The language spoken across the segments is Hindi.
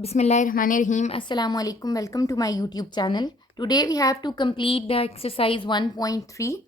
Bismillahirrahmanirrahim. Assalamu alaikum. Welcome to my YouTube channel. Today we have to complete the exercise 1.3.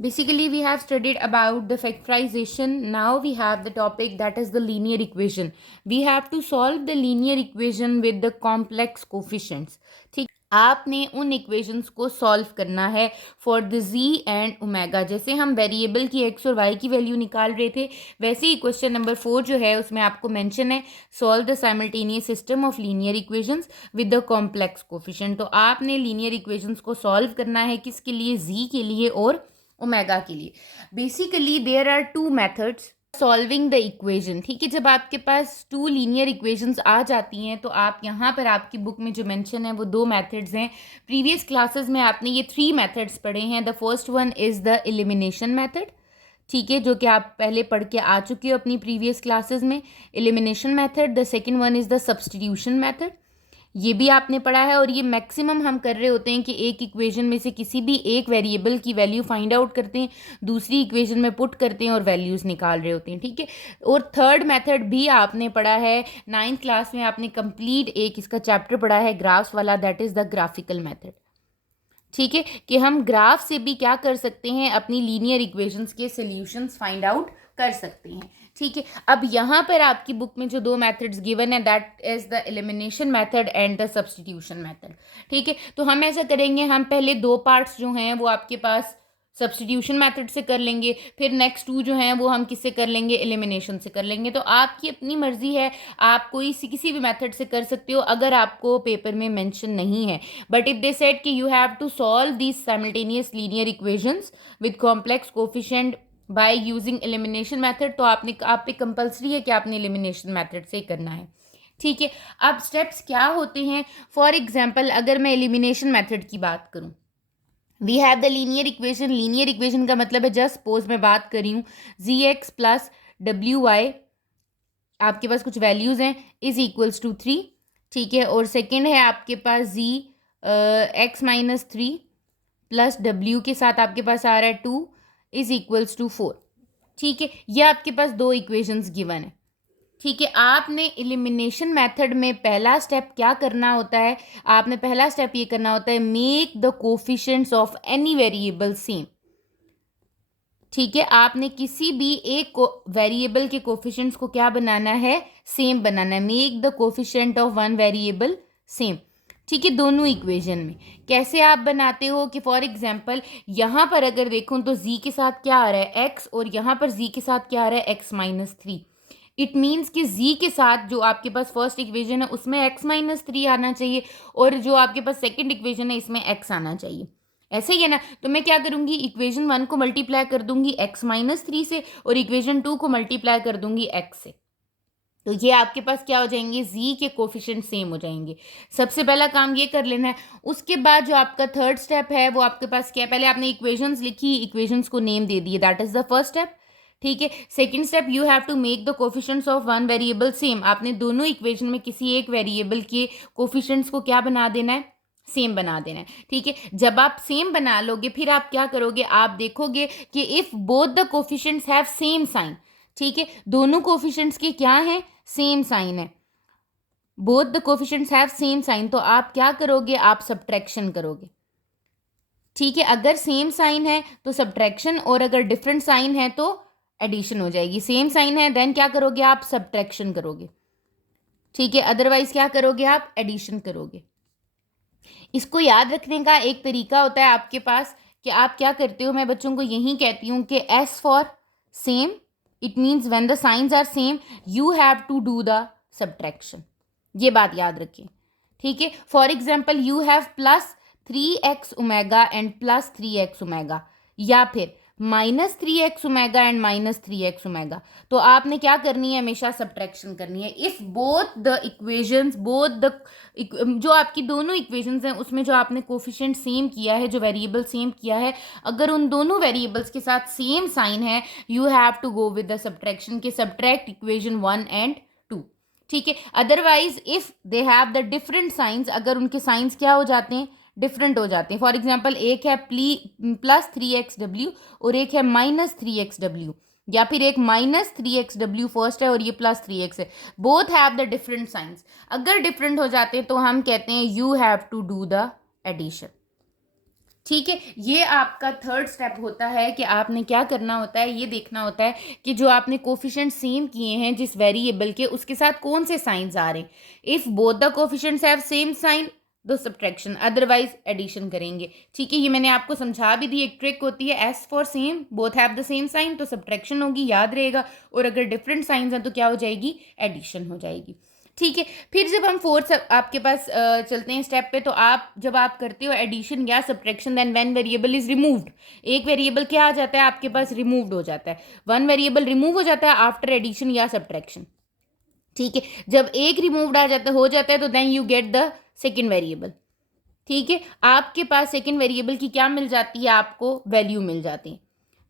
Basically, we have studied about the factorization. Now we have the topic that is the linear equation. We have to solve the linear equation with the complex coefficients. ठीक, आपने उन इक्वेशंस को सॉल्व करना है for the z and omega. जैसे हम वेरिएबल की एक्स और वाई की वैल्यू निकाल रहे थे, वैसे ही क्वेश्चन नंबर 4 जो है उसमें आपको मेंशन है solve the simultaneous system of linear equations with the complex coefficient. तो आपने लीनियर इक्वेशंस को सॉल्व करना है किसके लिए? जी के लिए और ओमेगा के लिए। Basically there are two methods solving the equation. ठीक है, जब आपके पास टू लीनियर इक्वेशंस आ जाती हैं तो आप यहाँ पर आपकी बुक में जो मेंशन है वो दो मेथड्स हैं। प्रीवियस क्लासेस में आपने ये 3 मेथड्स पढ़े हैं। The first one is the elimination method, ठीक है, जो कि आप पहले पढ़ के आ चुके हो अपनी प्रीवियस क्लासेस में, elimination method. The second one is the substitution method, ये भी आपने पढ़ा है। और ये मैक्सिमम हम कर रहे होते हैं कि एक इक्वेशन में से किसी भी एक वेरिएबल की वैल्यू फाइंड आउट करते हैं, दूसरी इक्वेशन में पुट करते हैं और वैल्यूज़ निकाल रहे होते हैं। ठीक है, और थर्ड मेथड भी आपने पढ़ा है 9th क्लास में। आपने कंप्लीट एक इसका चैप्टर पढ़ा है ग्राफ्स वाला, that is the graphical method. ठीक है, कि हम ग्राफ से भी क्या कर सकते हैं, अपनी लीनियर इक्वेशंस के सॉल्यूशंस फाइंड आउट कर सकते हैं। ठीक है, अब यहाँ पर आपकी बुक में जो दो मेथड्स गिवन है that is the elimination method and the substitution method. ठीक है, तो हम ऐसा करेंगे, हम पहले दो पार्ट्स जो हैं वो आपके पास सब्स्टिट्यूशन मेथड से कर लेंगे, फिर नेक्स्ट 2 जो हैं वो हम किससे कर लेंगे? एलिमिनेशन से कर लेंगे। तो आपकी अपनी मर्जी है, आप कोई किसी भी मेथड से कर सकते हो अगर आपको पेपर में मेंशन नहीं है। बट इफ दे सेड कि you have to solve this simultaneous linear equations with complex coefficient by using elimination method, तो आप पे कंपल्सरी है कि आपने एलिमिनेशन मेथड से करना है। ठीक है, अब स्टेप्स क्या होते हैं? फॉर एग्जाम्पल अगर मैं एलिमिनेशन मेथड की बात करूँ, we have the linear equation. Linear equation का मतलब है, जस्ट सपोज मैं बात कर रही हूँ जी एक्स प्लस डब्ल्यू वाई, आपके पास कुछ वैल्यूज़ हैं, इज इक्वल्स टू 3। ठीक है, और सेकेंड है आपके पास जी एक्स माइनस 3 प्लस डब्ल्यू के साथ आपके पास आ रहा है 2 इज इक्वल्स टू 4। ठीक है, ये आपके पास दो इक्वेशंस गिवन है। ठीक है, आपने एलिमिनेशन मेथड में पहला स्टेप क्या करना होता है? आपने पहला स्टेप ये करना होता है, make the coefficients of any variable same. ठीक है, आपने किसी भी एक वेरिएबल के कोफिशिएंट्स को क्या बनाना है? सेम बनाना है। Make the coefficient of one variable same. ठीक है, दोनों इक्वेशन में कैसे आप बनाते हो कि फॉर एग्जांपल यहाँ पर अगर देखूँ तो z के साथ क्या आ रहा है? x, और यहाँ पर z के साथ क्या आ रहा है? x minus 3। इट मीन्स कि z के साथ जो आपके पास फर्स्ट इक्वेशन है उसमें x माइनस 3 आना चाहिए, और जो आपके पास सेकेंड इक्वेशन है इसमें x आना चाहिए। ऐसे ही है ना? तो मैं क्या करूँगी, इक्वेशन 1 को मल्टीप्लाई कर दूंगी x माइनस 3 से, और इक्वेशन 2 को मल्टीप्लाई कर दूंगी x से। तो ये आपके पास क्या हो जाएंगे? z के कोफिशिएंट सेम हो जाएंगे। सबसे पहला काम ये कर लेना है। उसके बाद जो आपका थर्ड स्टेप है वो आपके पास क्या है? पहले आपने इक्वेशंस लिखी, इक्वेशंस को नेम दे दिए, that is the first step. ठीक है, second step, you have to make the coefficients of one variable same. आपने दोनों इक्वेशन में किसी एक वेरिएबल के कोफिशिएंट्स को क्या बना देना है? सेम बना देना है। ठीक है, जब आप सेम बना लोगे फिर आप क्या करोगे? आप देखोगे कि if both the coefficients have same sign. ठीक है, दोनों कोफिशिएंट्स के क्या है? सेम साइन है। Both the coefficients have same sign, तो आप क्या करोगे? आप सब्ट्रैक्शन करोगे। ठीक है, अगर सेम साइन है तो सब्ट्रैक्शन, और अगर डिफरेंट साइन है तो एडिशन हो जाएगी। सेम साइन है देन क्या करोगे? आप सब्ट्रैक्शन करोगे। ठीक है, अदरवाइज क्या करोगे? आप एडिशन करोगे। इसको याद रखने का एक तरीका होता है आपके पास कि आप क्या करते हो, मैं बच्चों को यही कहती हूँ कि S for same, it means when the signs are same you have to do the subtraction. ये बात याद रखिए। ठीक है, for example you have plus 3x omega and plus 3x omega, या फिर minus 3x omega and minus 3x omega, तो आपने क्या करनी है? हमेशा सब्ट्रैक्शन करनी है। If both the equations, both the जो आपकी दोनों इक्वेशंस हैं उसमें जो आपने कोफिशिएंट सेम किया है, जो वेरिएबल सेम किया है, अगर उन दोनों वेरिएबल्स के साथ सेम साइन है you have to go with the subtraction के सब्ट्रैक्ट इक्वेशन 1 एंड 2। ठीक है, otherwise if they have the different signs, अगर उनके साइंस क्या हो जाते हैं? डिफरेंट हो जाते हैं। फॉर एग्जाम्पल एक है प्लस 3xw और एक है माइनस 3xw, या फिर एक -3xw फर्स्ट है और ये +3x है, both have the different signs. अगर डिफरेंट हो जाते हैं तो हम कहते हैं you have to do the addition. ठीक है, ये आपका थर्ड स्टेप होता है कि आपने क्या करना होता है, ये देखना होता है कि जो आपने कोफिशिएंट सेम किए हैं जिस वेरिएबल के, उसके साथ कौन से साइंस आ रहे हैं। If both the coefficients have same sign तो सब्ट्रैक्शन, अदरवाइज एडिशन करेंगे। ठीक है, ये मैंने आपको समझा भी दी, एक ट्रिक होती है S for same, both have the same sign तो सब्ट्रैक्शन होगी, याद रहेगा, और अगर डिफरेंट साइंस हैं तो क्या हो जाएगी, एडिशन हो जाएगी। ठीक है, फिर जब हम फोर्थ आपके पास चलते हैं स्टेप पे, तो आप जब आप करते हो एडिशन या subtraction, then when variable is removed, एक वेरिएबल क्या आ जाता है आपके पास, रिमूव्ड हो जाता है, वन वेरिएबल रिमूव हो जाता है आफ्टर एडिशन या सब्ट्रैक्शन। ठीक है, जब एक रिमूव्ड हो जाता है तो then you get the second variable. ठीक है, आपके पास सेकेंड वेरिएबल की क्या मिल जाती है, आपको वैल्यू मिल जाती है,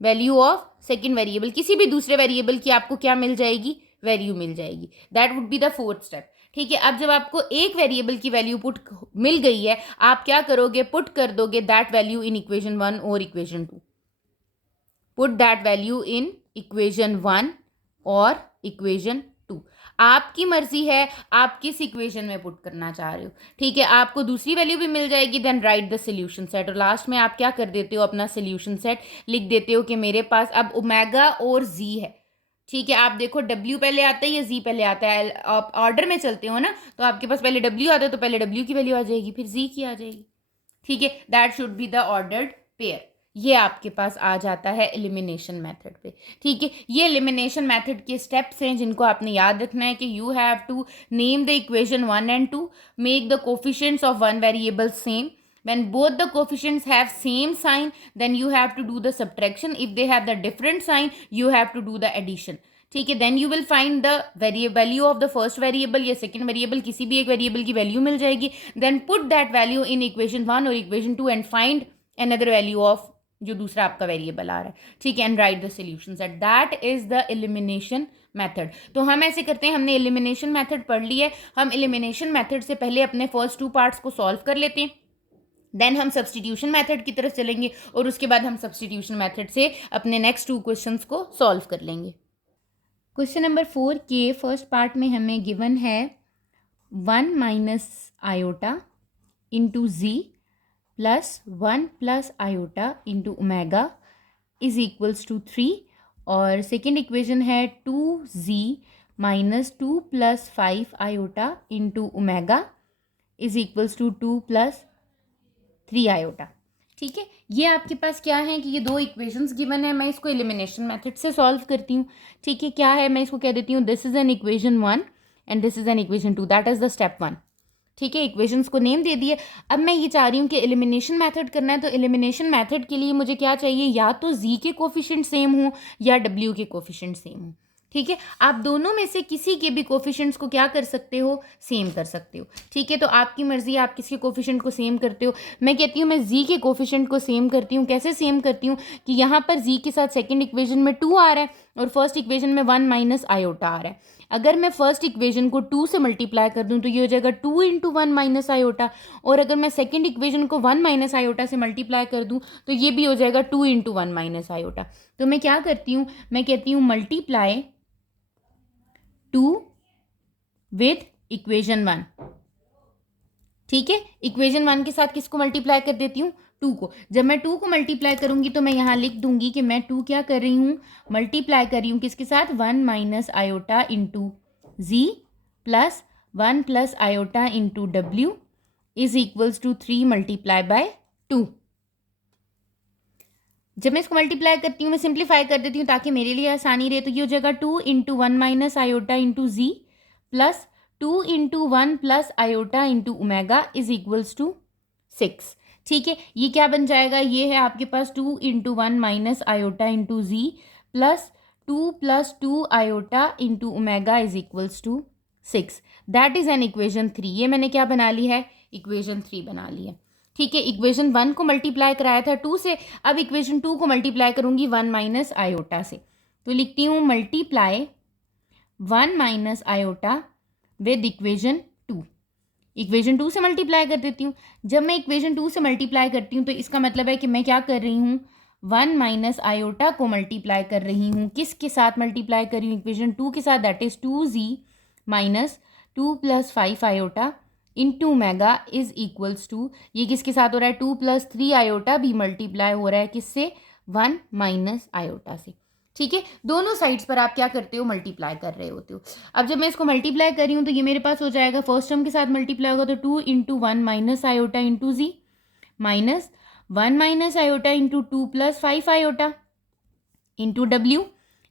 वैल्यू ऑफ सेकेंड वेरिएबल, किसी भी दूसरे वेरिएबल की आपको क्या मिल जाएगी, वैल्यू मिल जाएगी। That would be the fourth step. ठीक है, अब जब आपको एक वेरिएबल की वैल्यू पुट मिल गई है, आप क्या करोगे, पुट कर दोगे दैट वैल्यू इन इक्वेशन 1 और equation 2। Put that value in equation 1 और इक्वेशन 2। आपकी मर्जी है आप किस इक्वेशन में पुट करना चाह रहे हो। ठीक है, आपको दूसरी वैल्यू भी मिल जाएगी, then write the solution set, और लास्ट में आप क्या कर देते हो, अपना सोल्यूशन सेट लिख देते हो कि मेरे पास अब ओमेगा और जी है। ठीक है, आप देखो W पहले आता है या Z पहले आता है, आप ऑर्डर में चलते हो ना, तो आपके पास पहले W आता है तो पहले W की वैल्यू आ जाएगी, फिर Z की आ जाएगी। ठीक है, that should be the ordered pair. ये आपके पास आ जाता है एलिमिनेशन मेथड पे। ठीक है, ये एलिमिनेशन मेथड के स्टेप्स हैं जिनको आपने याद रखना है कि you have to name the equation 1 and 2, make the coefficients of one variable same, when both the coefficients have same sign then you have to do the subtraction, if they have the different sign you have to do the addition। ठीक है, then you will find the value of the first variable या सेकंड वेरिएबल, किसी भी एक वेरिएबल की वैल्यू मिल जाएगी, then put that value in equation 1 और equation 2 and find another value of जो दूसरा आपका वेरिएबल आ रहा है। ठीक है, and write the solution set, that is the elimination method. तो हम ऐसे करते हैं, हमने एलिमिनेशन मेथड पढ़ ली है, हम एलिमिनेशन मेथड से पहले अपने फर्स्ट 2 पार्ट्स को सॉल्व कर लेते हैं, देन हम सब्सटीट्यूशन मेथड की तरफ चलेंगे और उसके बाद हम सब्सटीट्यूशन मेथड से अपने नेक्स्ट 2 क्वेश्चंस को सॉल्व कर लेंगे। क्वेश्चन नंबर 4 के फर्स्ट पार्ट में हमें गिवन है 1 minus iota into ji plus 1 plus iota into omega is equals to 3, और सेकेंड इक्वेशन है 2z minus 2 plus 5 iota into omega is equals to 2 plus 3 iota. ठीक है, ये आपके पास क्या है कि ये 2 इक्वेशंस गिवन है, मैं इसको एलिमिनेशन मेथड से सॉल्व करती हूँ। ठीक है, क्या है, मैं इसको कह देती हूँ this is an equation 1 and this is an equation 2, that is the step 1। ठीक है, इक्वेशंस को नेम दे दिए। अब मैं ये चाह रही हूँ कि एलिमिनेशन मेथड करना है, तो एलिमिनेशन मेथड के लिए मुझे क्या चाहिए, या तो z के कोफिशिएंट सेम हो या w के कोफिशिएंट सेम हो। ठीक है, आप दोनों में से किसी के भी कोफिशिएंट्स को क्या कर सकते हो, सेम कर सकते हो। ठीक है, तो आपकी मर्जी, आप किसके कोफिशिएंट को सेम करते हो। मैं कहती हूँ मैं z के कोफिशिएंट को सेम करती हूँ। कैसे सेम करती हूँ कि यहाँ पर z के साथ सेकंड इक्वेशन में 2 आ रहा है और फर्स्ट इक्वेशन में 1 माइनस आयोटा आ रहा है। अगर मैं फर्स्ट इक्वेशन को 2 से मल्टीप्लाई कर दूं तो ये हो जाएगा 2 इंटू 1 माइनस आयोटा, और अगर मैं सेकेंड इक्वेशन को 1 माइनस आयोटा से मल्टीप्लाई कर दूं तो ये भी हो जाएगा 2 इंटू 1 माइनस आयोटा। तो मैं क्या करती हूँ, मैं कहती हूँ मल्टीप्लाई 2 विथ इक्वेशन 1। ठीक है, इक्वेशन 1 के साथ किसको मल्टीप्लाई कर देती हूँ, 2 को। जब मैं 2 को मल्टीप्लाई करूंगी तो मैं यहाँ लिख दूंगी कि मैं 2 क्या कर रही हूँ, मल्टीप्लाई कर रही हूँ किसके साथ, 1 minus iota into ji plus 1 plus iota into W is equals to 3 multiply by 2। जब मैं इसको मल्टीप्लाई करती हूँ, मैं सिंप्लीफाई कर देती हूँ ताकि मेरे लिए आसानी रहे, तो ये हो जाएगा 2 into 1 minus iota into ji plus 2 into 1 plus iota into omega is equals to 6। ठीक है, ये क्या बन जाएगा, ये है आपके पास 2 into 1 minus iota into ji plus 2 plus 2 iota into omega is equals to 6। That is an equation 3। ये मैंने क्या बना ली है, इक्वेशन 3 बना ली है। ठीक है, इक्वेशन 1 को मल्टीप्लाई कराया था 2 से, अब इक्वेशन 2 को मल्टीप्लाई करूंगी 1 माइनस आयोटा से, तो लिखती हूँ multiply 1 minus iota with equation 2। Equation 2 से मल्टीप्लाई कर देती हूँ। जब मैं इक्वेशन 2 से मल्टीप्लाई करती हूँ तो इसका मतलब है कि मैं क्या कर रही हूँ, 1 माइनस आयोटा को मल्टीप्लाई कर रही हूँ, किसके साथ मल्टीप्लाई कर रही हूँ, इक्वेशन 2 के साथ, that is 2z minus 2 plus 5 iota into omega is equals to, ये किसके साथ हो रहा है, 2 प्लस 3 आयोटा भी मल्टीप्लाई हो रहा है किससे, 1 माइनस आयोटा से। ठीक है, दोनों साइड्स पर आप क्या करते हो, मल्टीप्लाई कर रहे होते हो। अब जब मैं इसको मल्टीप्लाई कर रही हूँ तो ये मेरे पास हो जाएगा, फर्स्ट टर्म के साथ मल्टीप्लाई होगा तो 2 into 1 minus iota into ji minus 1 minus iota into 2 plus 5 iota into W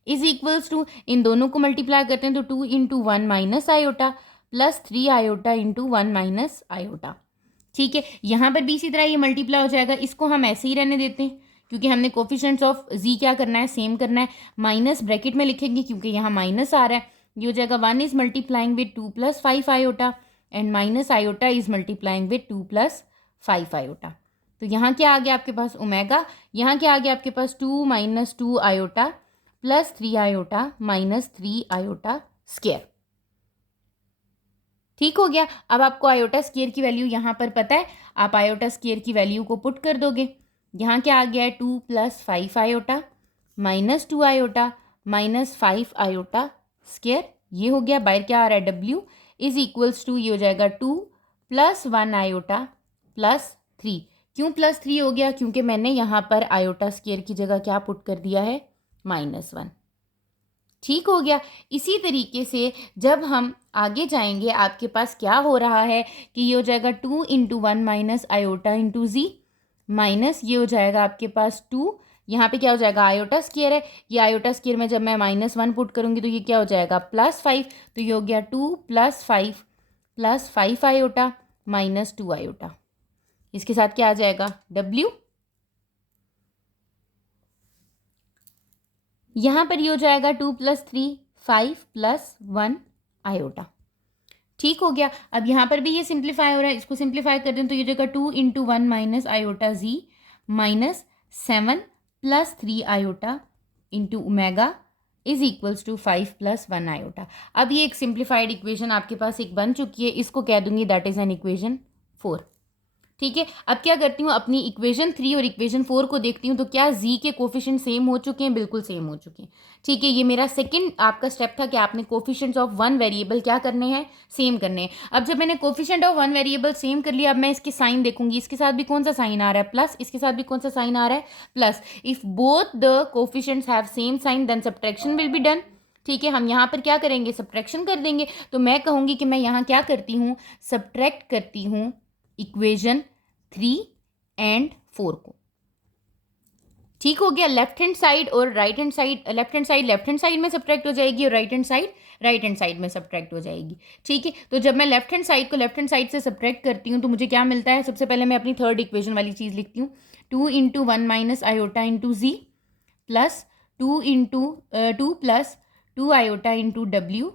is equals to, इन दोनों को मल्टीप्लाई करते हैं तो 2 into 1 minus iota plus 3 iota into 1 minus iota. ठीक है, यहाँ पर भी इसी तरह ये मल्टीप्लाई हो जाएगा, इसको हम ऐसे ही रहने देते हैं क्योंकि हमने कोफिशिएंट्स ऑफ जी क्या करना है, सेम करना है। माइनस ब्रैकेट में लिखेंगे क्योंकि यहाँ माइनस आ रहा है, ये हो जाएगा 1 is multiplying with 2 plus 5 iota and minus iota is multiplying with 2 plus 5 iota. तो यहाँ क्या आ गया आपके पास, ओमेगा, यहाँ क्या आ गया आपके पास, 2 minus 2 iota plus 3 iota minus 3 iota square. ठीक हो गया। अब आपको आयोटा स्क्वायर की वैल्यू यहाँ पर पता है, आप आयोटा स्क्वायर की वैल्यू को पुट कर दोगे। यहाँ क्या आ गया है, 2 plus 5 iota minus 2 iota minus 5 iota square, ये हो गया। बाहर क्या आ रहा है, डब्ल्यू इज इक्वल्स टू, ये हो जाएगा 2 प्लस 1 आयोटा प्लस 3। क्यों प्लस 3 हो गया, क्योंकि मैंने यहाँ पर आयोटा स्क्वायर की जगह क्या पुट कर दिया है, -1। ठीक हो गया। इसी तरीके से जब हम आगे जाएंगे आपके पास क्या हो रहा है कि ये हो जाएगा 2 इंटू 1 माइनस आयोटा इंटू जी माइनस, ये हो जाएगा आपके पास 2, यहाँ पे क्या हो जाएगा, आयोटा स्क्वायर है, ये आयोटा स्क्वायर में जब मैं -1 पुट करूँगी तो ये क्या हो जाएगा, +5, तो ये हो गया 2 प्लस 5 आयोटा माइनस 2 आयोटा। इसके साथ क्या आ जाएगा, डब्ल्यू, यहाँ पर ये हो जाएगा 2 प्लस 3 5 प्लस 1 आयोटा। ठीक हो गया। अब यहाँ पर भी ये सिंप्लीफाई हो रहा है, इसको सिंप्लीफाई कर दें तो ये जगह 2 into 1 minus iota z minus 7 plus 3 iota into omega is equals to 5 plus 1 iota. अब ये एक सिंप्लीफाइड इक्वेशन आपके पास एक बन चुकी है, इसको कह दूंगी दैट इज एन इक्वेशन 4। ठीक है, अब क्या करती हूँ, अपनी इक्वेशन 3 और इक्वेशन 4 को देखती हूँ तो क्या जी के कोफिशिएंट सेम हो चुके हैं, बिल्कुल सेम हो चुके हैं। ठीक है, ये मेरा सेकंड आपका स्टेप था कि आपने कोफिशिएंट्स ऑफ वन वेरिएबल क्या करने हैं, सेम करने हैं। अब जब मैंने coefficient of one variable same कर लिया, अब मैं इसके साइन देखूंगी, इसके साथ भी कौन सा साइन आ रहा है, प्लस, इसके साथ भी कौन सा साइन आ रहा है, plus. If both the coefficients have same sign then subtraction will be done. ठीक है, हम यहाँ पर क्या करेंगे, सब्ट्रैक्शन कर देंगे। तो मैं कहूँगी कि मैं यहाँ क्या करती हूँ, सब्ट्रैक्ट करती हूँ इक्वेशन 3 एंड 4 को। ठीक हो गया। लेफ्ट हैंड साइड और right hand side, left hand side में सब्ट्रैक्ट हो जाएगी और राइट हैंड साइड में सब्ट्रैक्ट हो जाएगी। ठीक है, तो जब मैं लेफ्ट हैंड साइड को लेफ्ट हैंड साइड से सब्ट्रैक्ट करती हूँ तो मुझे क्या मिलता है, सबसे पहले मैं अपनी थर्ड इक्वेशन वाली चीज़ लिखती हूँ, 2 इंटू 1 माइनस आयोटा इंटू जी plus 2 plus 2 iota into W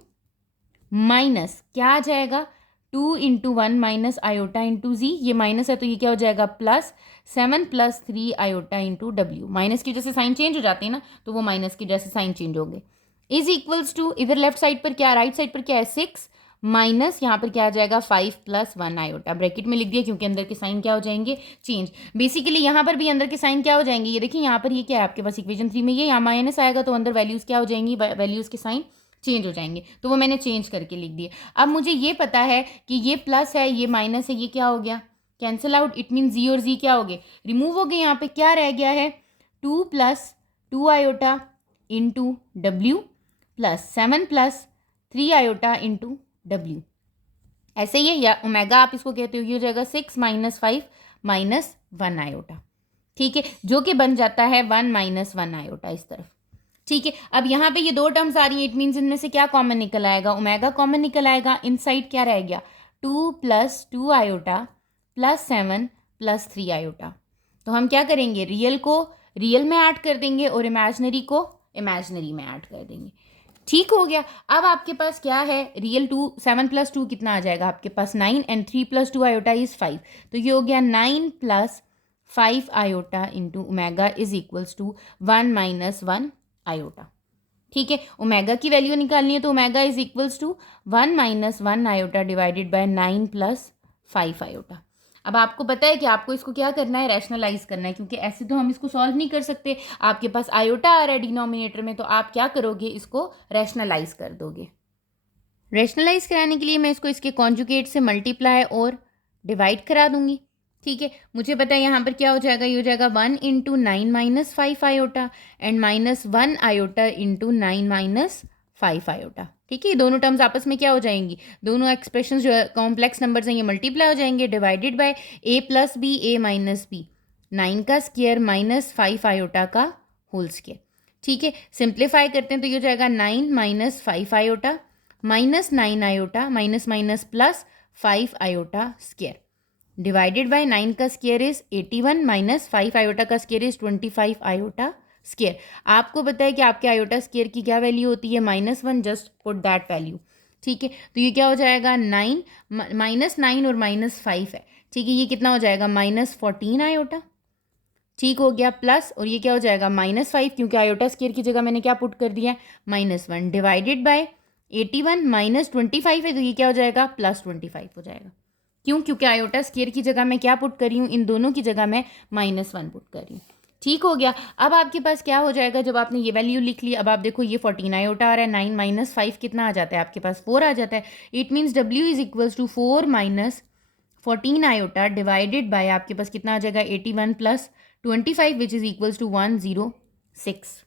minus क्या आ जाएगा, 2 into 1 minus iota into Z, ये माइनस है तो ये क्या हो जाएगा, plus 7 plus 3 iota into W. Minus की वजह से साइन चेंज हो जाते हैं ना, तो वो माइनस की वजह से साइन चेंज होंगे। इज इक्वल्स टू, इधर लेफ्ट साइड पर क्या, राइट साइड पर क्या है, 6 माइनस यहाँ पर क्या आ जाएगा, 5 प्लस 1 आयोटा। ब्रैकेट में लिख दिया क्योंकि अंदर के साइन क्या हो जाएंगे, चेंज। बेसिकली यहाँ पर भी अंदर के साइन क्या हो जाएंगे, ये देखिए यहाँ पर ये क्या है आपके पास इक्वेशन 3 में, ये यहाँ माइनस आएगा तो अंदर वैल्यूज़ क्या हो जाएंगी, वैल्यूज़ के साइन चेंज हो जाएंगे, तो वो मैंने चेंज करके लिख दिए। अब मुझे ये पता है कि ये प्लस है, ये माइनस है, ये क्या हो गया, कैंसिल आउट। इट मीन जी और जी क्या हो गए, रिमूव हो गए। यहाँ पे क्या रह गया है, 2 plus 2 iota into W plus 7 plus 3 iota into W. ऐसे ही है, या ओमेगा आप इसको कहते हो, ये हो जाएगा 6 माइनस 5 माइनस 1 आयोटा। ठीक है, जो कि बन जाता है 1 माइनस 1 आयोटा इस तरफ। ठीक है, अब यहाँ पे ये दो टर्म्स आ रही है, इट मीन्स इनमें से क्या कॉमन निकल आएगा, ओमेगा कॉमन निकल आएगा। इनसाइड क्या रह गया, 2 plus 2 iota plus 7 plus 3 iota. तो हम क्या करेंगे, रियल को रियल में ऐड कर देंगे और इमेजनरी को इमेजनरी में ऐड कर देंगे। ठीक हो गया। अब आपके पास क्या है, रियल 2, 7 प्लस 2 कितना आ जाएगा आपके पास, 9 एंड 3 प्लस 2 आयोटा इज 5, तो ये हो गया 9 plus 5 iota into omega is equals to 1 minus 1 iota. ठीक है, ओमेगा की वैल्यू निकालनी है तो omega is equals to 1 minus 1 iota divided by 9 plus 5 iota. अब आपको पता है कि आपको इसको क्या करना है, रैशनलाइज करना है, क्योंकि ऐसे तो हम इसको सॉल्व नहीं कर सकते। आपके पास आयोटा आ रहा है डिनोमिनेटर में, तो आप क्या करोगे, इसको रैशनलाइज कर दोगे। रैशनलाइज कराने के लिए मैं इसको इसके कॉन्जुगेट से मल्टीप्लाई और डिवाइड करा दूंगी। ठीक है, मुझे पता है यहाँ पर क्या हो जाएगा, ये हो जाएगा 1 into 9 minus 5 iota and minus 1 iota into 9 minus 5 iota. ठीक है, ये दोनों टर्म्स आपस में क्या हो जाएंगी, दोनों एक्सप्रेशन जो कॉम्प्लेक्स नंबर्स हैं ये मल्टीप्लाई हो जाएंगे, divided by a plus B A minus B, 9 का स्क्वायर माइनस 5 आयोटा का होल स्क्वायर। ठीक है, सिंप्लीफाई करते हैं तो ये हो जाएगा 9 minus 5 iota minus 9 iota minus minus plus 5 iota square, divided by 9 का स्क्वायर इज 81 माइनस 5 आयोटा का स्क्वायर इज 25 आयोटा स्क्वायर। आपको पता है कि आपके आयोटा स्क्वायर की क्या वैल्यू होती है, -1, जस्ट पुट दैट वैल्यू। ठीक है, तो ये क्या हो जाएगा, 9 -9 और -5 है। ठीक है, ये कितना हो जाएगा, -14 आयोटा। ठीक हो गया, प्लस और ये क्या हो जाएगा, -5, क्योंकि आयोटा स्क्वायर की जगह मैंने क्या पुट कर दिया है, -1, डिवाइडेड बाय 81 माइनस 25 है, तो ये क्या हो जाएगा, +25 हो जाएगा। क्यों, क्योंकि आयोटा स्क्वायर की जगह मैं क्या पुट कर रही हूँ, इन दोनों की जगह मैं -1 पुट कर रही हूँ। ठीक हो गया। अब आपके पास क्या हो जाएगा, जब आपने ये वैल्यू लिख ली, अब आप देखो ये 14 आयोटा आ रहा है, 9 माइनस 5 कितना आ जाता है आपके पास, 4 आ जाता है। It means W is equals to 4 minus 14 iota divided by आपके पास कितना आ जाएगा, 81 plus 25 which is equals to 106।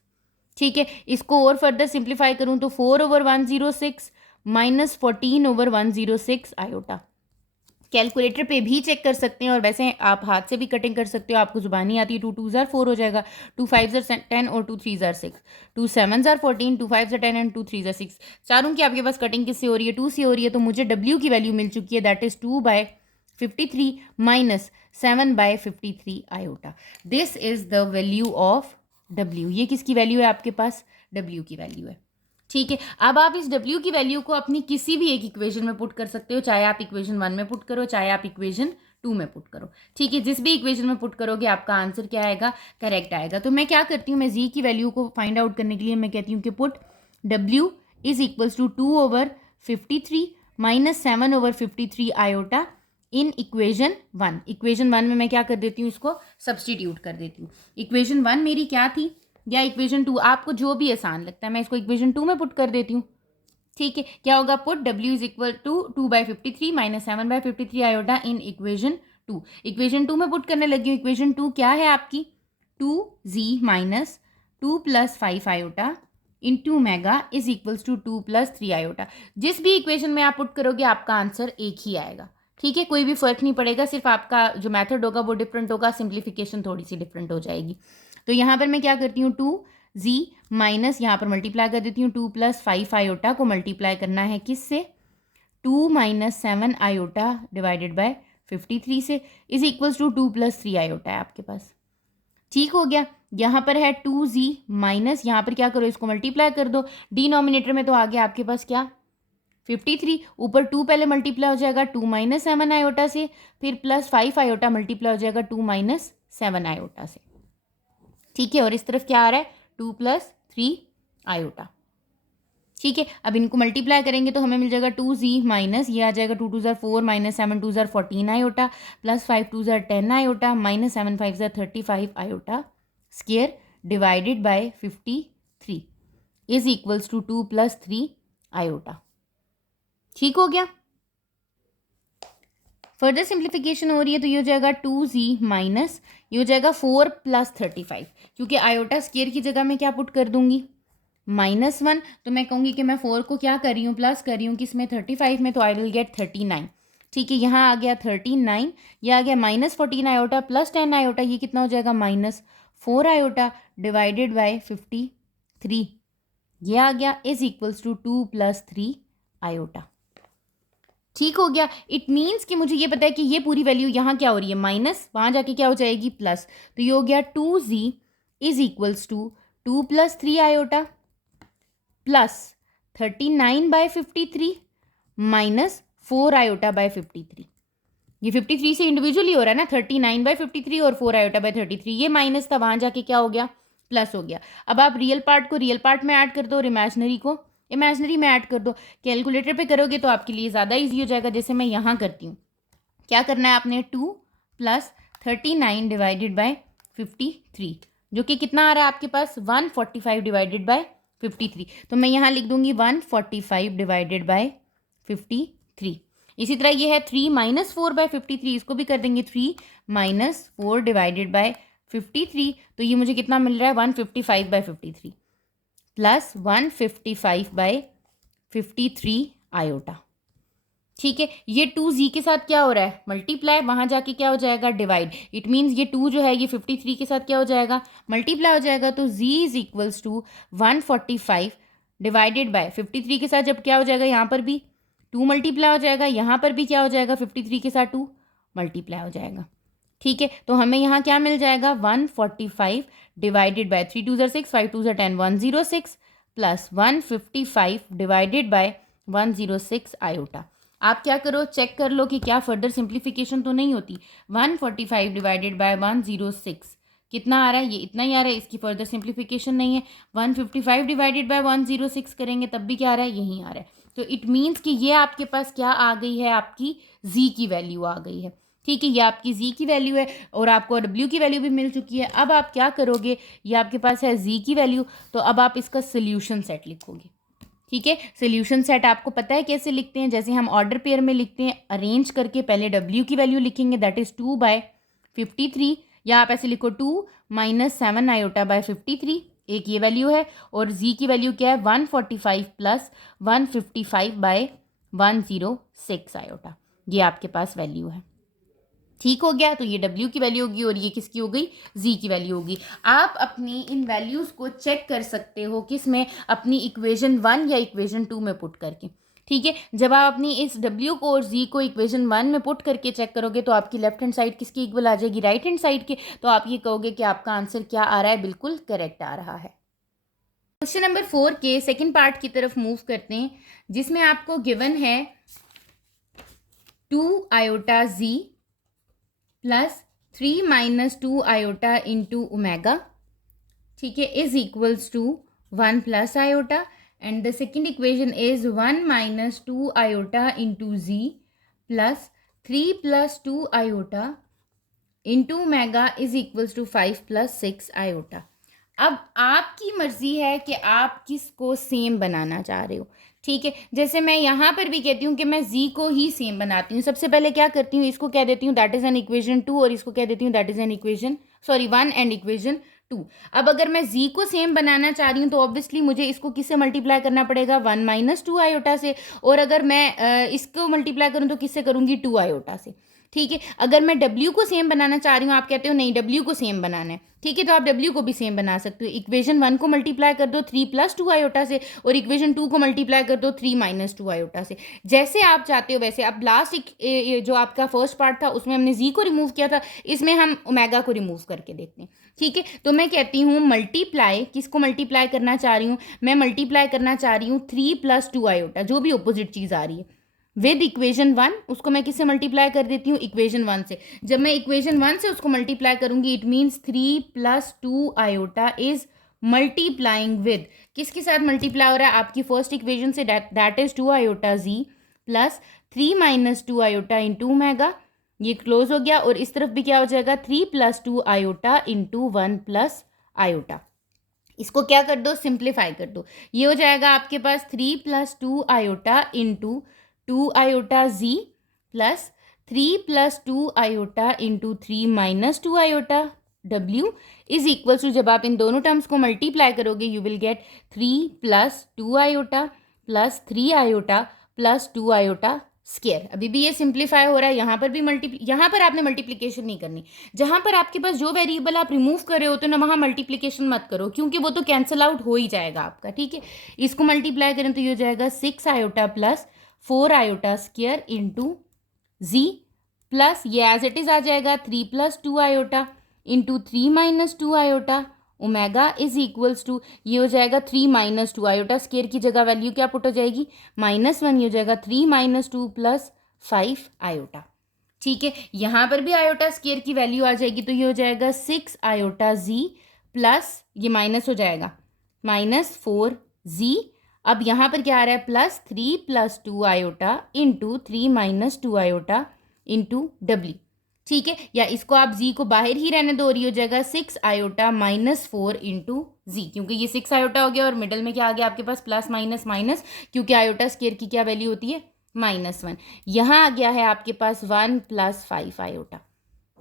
ठीक है, इसको और फर्दर सिंप्लीफाई करूं तो 4/106 माइनस 14/106 आयोटा। कैलकुलेटर पे भी चेक कर सकते हैं और वैसे आप हाथ से भी कटिंग कर सकते हो, आपको जुबानी आती है। 2 2 ज़ार 4 हो जाएगा, 2 5 ज़ार 10 और 2 3 ज़ार 6, 2 7 ज़ार 14, 2 5 ज़ार 10 एंड 2 3 ज़ार 6। चारों की आपके पास कटिंग किससे हो रही है, 2 से हो रही है, तो मुझे W की वैल्यू मिल चुकी है, that is 2/53 minus 7/53 iota. This is the value of W। ये किसकी वैल्यू है आपके पास, W की वैल्यू है। ठीक है, अब आप इस W की वैल्यू को अपनी किसी भी एक इक्वेशन में पुट कर सकते हो, चाहे आप इक्वेशन 1 में पुट करो, चाहे आप इक्वेशन 2 में पुट करो। ठीक है, जिस भी इक्वेशन में पुट करोगे आपका आंसर क्या आएगा, करेक्ट आएगा। तो मैं क्या करती हूँ, मैं Z की वैल्यू को फाइंड आउट करने के लिए मैं कहती हूँ कि put W is equals to 2/53 minus 7/53 iota in equation 1। Equation 1 में मैं क्या कर देती हूँ, इसको सब्सटीट्यूट कर देती हूँ। इक्वेशन 1 मेरी क्या थी, या इक्वेशन 2, आपको जो भी आसान लगता है, मैं इसको इक्वेशन 2 में पुट कर देती हूँ। ठीक है, क्या होगा, put W is equal to 2/53 minus 7/53 iota in equation 2। Equation 2 में पुट करने लगी हूँ। इक्वेशन 2 क्या है आपकी, 2Z minus 2 plus 5 iota into mega is equals to 2 plus 3 iota. जिस भी इक्वेशन में आप पुट करोगे आपका आंसर एक ही आएगा। ठीक है, कोई भी फर्क नहीं पड़ेगा, सिर्फ आपका जो मेथड होगा वो डिफरेंट होगा, सिंप्लीफिकेशन थोड़ी सी डिफरेंट हो जाएगी। तो यहाँ पर मैं क्या करती हूँ, 2Z माइनस यहाँ पर मल्टीप्लाई कर देती हूँ, 2 प्लस 5 आयोटा को मल्टीप्लाई करना है किससे, 2 माइनस 7 आयोटा डिवाइडेड बाय 53 से, is equals to 2 plus 3 iota है आपके पास। ठीक हो गया, यहाँ पर है 2Z माइनस, यहाँ पर क्या करो, इसको मल्टीप्लाई कर दो, डिनोमिनेटर में तो आ गया आपके पास क्या, 53, ऊपर 2 पहले मल्टीप्लाई हो जाएगा 2 माइनस 7 आयोटा से, फिर प्लस 5 आयोटा मल्टीप्लाई हो जाएगा 2 माइनस 7 आयोटा से। ठीक है, और इस तरफ क्या आ रहा है, 2 प्लस 3 आयोटा। ठीक है, अब इनको मल्टीप्लाई करेंगे तो हमें मिल जाएगा 2Z माइनस, ये आ जाएगा 2 2 ज़ार 4 माइनस 7 2 ज़ार 14 आयोटा प्लस 5 2 ज़ार 10 आयोटा माइनस 7 5 ज़ार 35 iota square divided by 53 is equals to 2 plus 3 iota. ठीक हो गया, फर्दर सिंप्लीफिकेशन हो रही है तो ये हो जाएगा 2Z माइनस, ये हो जाएगा 4 प्लस 35, क्योंकि आयोटा स्क्वायर की जगह मैं क्या पुट कर दूंगी, -1, तो मैं कहूँगी कि मैं 4 को क्या कर रही हूँ, प्लस कर रही हूँ किसमें, 35 में, तो आई विल गेट 39। ठीक है, यहाँ आ गया 39, ये आ गया -14 आयोटा प्लस 10 आयोटा, ये कितना हो जाएगा, -4 आयोटा डिवाइडेड बाय 53, ये आ गया is equals to 2 plus 3 iota. ठीक हो गया, इट मीन्स कि मुझे ये पता है कि ये पूरी वैल्यू यहाँ क्या हो रही है, माइनस, वहाँ जाके क्या हो जाएगी, प्लस, तो ये हो गया 2Z is equals to 2 plus 3 iota plus 39/53 minus 4 iota by 53। ये 53 से इंडिविजुअली हो रहा है ना, 39/53 और 4 आयोटा बाय 33, ये माइनस था, वहाँ जाके क्या हो गया, प्लस हो गया। अब आप रियल पार्ट को रियल पार्ट में ऐड कर दो और इमेजनरी को इमेजनरी में ऐड कर दो। कैलकुलेटर पे करोगे तो आपके लिए ज़्यादा ईजी हो जाएगा, जैसे मैं यहाँ करती हूँ। क्या करना है आपने, 2 प्लस 39 डिवाइडेड बाय 53, जो कि कितना आ रहा है आपके पास 145 डिवाइडेड बाय 53। तो मैं यहाँ लिख दूंगी 145 डिवाइडेड बाय 53। इसी तरह ये है 3 माइनस 4 बाय 53, इसको भी कर देंगे 3 माइनस 4 डिवाइडेड बाय 53। तो ये मुझे कितना मिल रहा है 155 बाय 53 प्लस 155 बाय 53 आयोटा। ठीक है, ये 2z के साथ क्या हो रहा है मल्टीप्लाई, वहां जाके क्या हो जाएगा डिवाइड। इट मीन्स ये 2 जो है ये 53 के साथ क्या हो जाएगा मल्टीप्लाई हो जाएगा। तो z is equals to 145 divided by 53 के साथ जब क्या हो जाएगा यहाँ पर भी 2 मल्टीप्लाई हो जाएगा, यहाँ पर भी क्या हो जाएगा 53 के साथ 2 मल्टीप्लाई हो जाएगा। ठीक है, तो हमें यहाँ क्या मिल जाएगा 145 divided by 3 2 6 5 2 10 106 plus 155 divided by 106 iota. आप क्या करो चेक कर लो कि क्या फर्दर सिंप्लीफिकेशन तो नहीं होती। 145 डिवाइडेड बाय 106 कितना आ रहा है, ये इतना ही आ रहा है, इसकी फर्दर सिंप्लीफिकेशन नहीं है। 155 डिवाइडेड बाय 106 करेंगे तब भी क्या आ रहा है यही आ रहा है। तो इट मीन्स कि ये आपके पास क्या आ गई है आपकी z की वैल्यू आ गई है। ठीक है, ये आपकी z की वैल्यू है और आपको w की वैल्यू भी मिल चुकी है। अब आप क्या करोगे, ये आपके पास है z की वैल्यू, तो अब आप इसका सोल्यूशन सेट लिखोगे। ठीक है, सोल्यूशन सेट आपको पता है कैसे लिखते हैं, जैसे हम ऑर्डर पेयर में लिखते हैं अरेंज करके। पहले w की वैल्यू लिखेंगे दैट इज 2 बाय 53, या आप ऐसे लिखो 2 माइनस 7 आयोटा बाय 53, एक ये वैल्यू है। और z की वैल्यू क्या है 145 प्लस 155 बाय 106 आयोटा, ये आपके पास वैल्यू है। ठीक हो गया, तो ये w की वैल्यू होगी और ये किसकी हो गई z की वैल्यू होगी। आप अपनी इन वैल्यूज को चेक कर सकते हो किस में, अपनी इक्वेशन 1 या इक्वेशन 2 में पुट करके। ठीक है, जब आप अपनी इस w को और z को इक्वेशन 1 में पुट करके चेक करोगे तो आपकी लेफ्ट हैंड साइड किसकी इक्वल आ जाएगी राइट हैंड साइड के। तो आप ये कहोगे कि आपका आंसर क्या आ रहा है, बिल्कुल करेक्ट आ रहा है। क्वेश्चन नंबर 4 के सेकेंड पार्ट की तरफ मूव करते हैं, जिसमें आपको गिवन है 2 iota z plus 3 minus 2 iota into omega, ठीक है, इज इक्वल्स टू 1 प्लस आयोटा। And the second equation is 1 minus 2 iota into z plus 3 plus 2 iota into omega is equals to 5 plus 6 iota. अब आपकी मर्जी है कि आप किसको सेम बनाना चाह रहे हो। ठीक है, जैसे मैं यहाँ पर भी कहती हूँ कि मैं z को ही सेम बनाती हूँ। सबसे पहले क्या करती हूँ, इसको कह देती हूँ दैट इज एन इक्वेशन 2 और इसको कह देती हूँ that is an equation 1 and equation 2। अब अगर मैं z को सेम बनाना चाह रही हूँ तो ऑब्वियसली मुझे इसको किससे मल्टीप्लाई करना पड़ेगा 1 माइनस 2 आयोटा से, और अगर मैं इसको मल्टीप्लाई करूँ तो किससे करूँगी 2 आयोटा से। ठीक है, अगर मैं w को सेम बनाना चाह रही हूँ, आप कहते हो नहीं w को सेम बनाना है, ठीक है, तो आप w को भी सेम बना सकते हो। इक्वेशन 1 को मल्टीप्लाई कर दो 3 प्लस 2 आयोटा से और इक्वेशन 2 को मल्टीप्लाई कर दो 3 माइनस 2 आयोटा से, जैसे आप चाहते हो वैसे। अब लास्ट जो आपका फर्स्ट पार्ट था उसमें हमने z को रिमूव किया था, इसमें हम ओमेगा को रिमूव करके देखते हैं। ठीक है, तो मैं कहती हूँ मल्टीप्लाई, किसको मल्टीप्लाई करना चाह रही हूँ, मैं मल्टीप्लाई करना चाह रही हूँ 3 प्लस 2 आयोटा, जो भी अपोजिट चीज़ आ रही है, विद इक्वेशन 1, उसको मैं किससे मल्टीप्लाई कर देती हूँ इक्वेशन 1 से। जब मैं इक्वेशन 1 से उसको मल्टीप्लाई करूंगी it means 3 plus 2 iota is multiplying with, किसके साथ मल्टीप्लाई हो रहा है आपकी फर्स्ट इक्वेशन से, that is 2 iota z plus 3 minus 2 iota into omega, ये क्लोज हो गया। और इस तरफ भी क्या हो जाएगा 3 plus 2 iota into 1 plus iota. इसको क्या कर दो सिंप्लीफाई कर दो, ये हो जाएगा आपके पास 3 plus 2 iota into 2 iota z plus 3 plus 2 iota into 3 minus 2 iota w is equal to, जब आप इन दोनों टर्म्स को मल्टीप्लाई करोगे you will get 3 plus 2 iota plus 3 iota plus 2 iota square. अभी भी ये सिंप्लीफाई हो रहा है, यहाँ पर भी यहाँ पर आपने मल्टीप्लिकेशन नहीं करनी। जहाँ पर आपके पास जो वेरिएबल आप रिमूव कर रहे हो तो ना वहाँ मल्टीप्लिकेशन मत करो, क्योंकि वो तो कैंसिल आउट हो ही जाएगा आपका। ठीक है, इसको मल्टीप्लाई करें तो ये हो जाएगा 6 iota plus 4 iota square into z plus ये एज इट इज आ जाएगा 3 plus 2 iota into 3 minus 2 iota omega is equals to, ये हो जाएगा 3 माइनस 2 आयोटा स्क्वायर की जगह वैल्यू क्या पुट हो जाएगी -1, ये हो जाएगा 3 माइनस 2 प्लस 5 आयोटा। ठीक है, यहाँ पर भी आयोटा स्क्वायर की वैल्यू आ जाएगी तो ये हो जाएगा 6 आयोटा z प्लस ये माइनस हो जाएगा -4z। अब यहाँ पर क्या आ रहा है plus 3 plus 2 iota into 3 minus 2 iota into w। ठीक है, या इसको आप जी को बाहर ही रहने दो और ये हो जाएगा 6 आयोटा माइनस 4 इंटू जी, क्योंकि ये 6 आयोटा हो गया और मिडल में क्या आ गया आपके पास प्लस माइनस माइनस, क्योंकि आयोटा स्क्वायर की क्या वैल्यू होती है -1। यहाँ आ गया है आपके पास 1 + 5 आयोटा।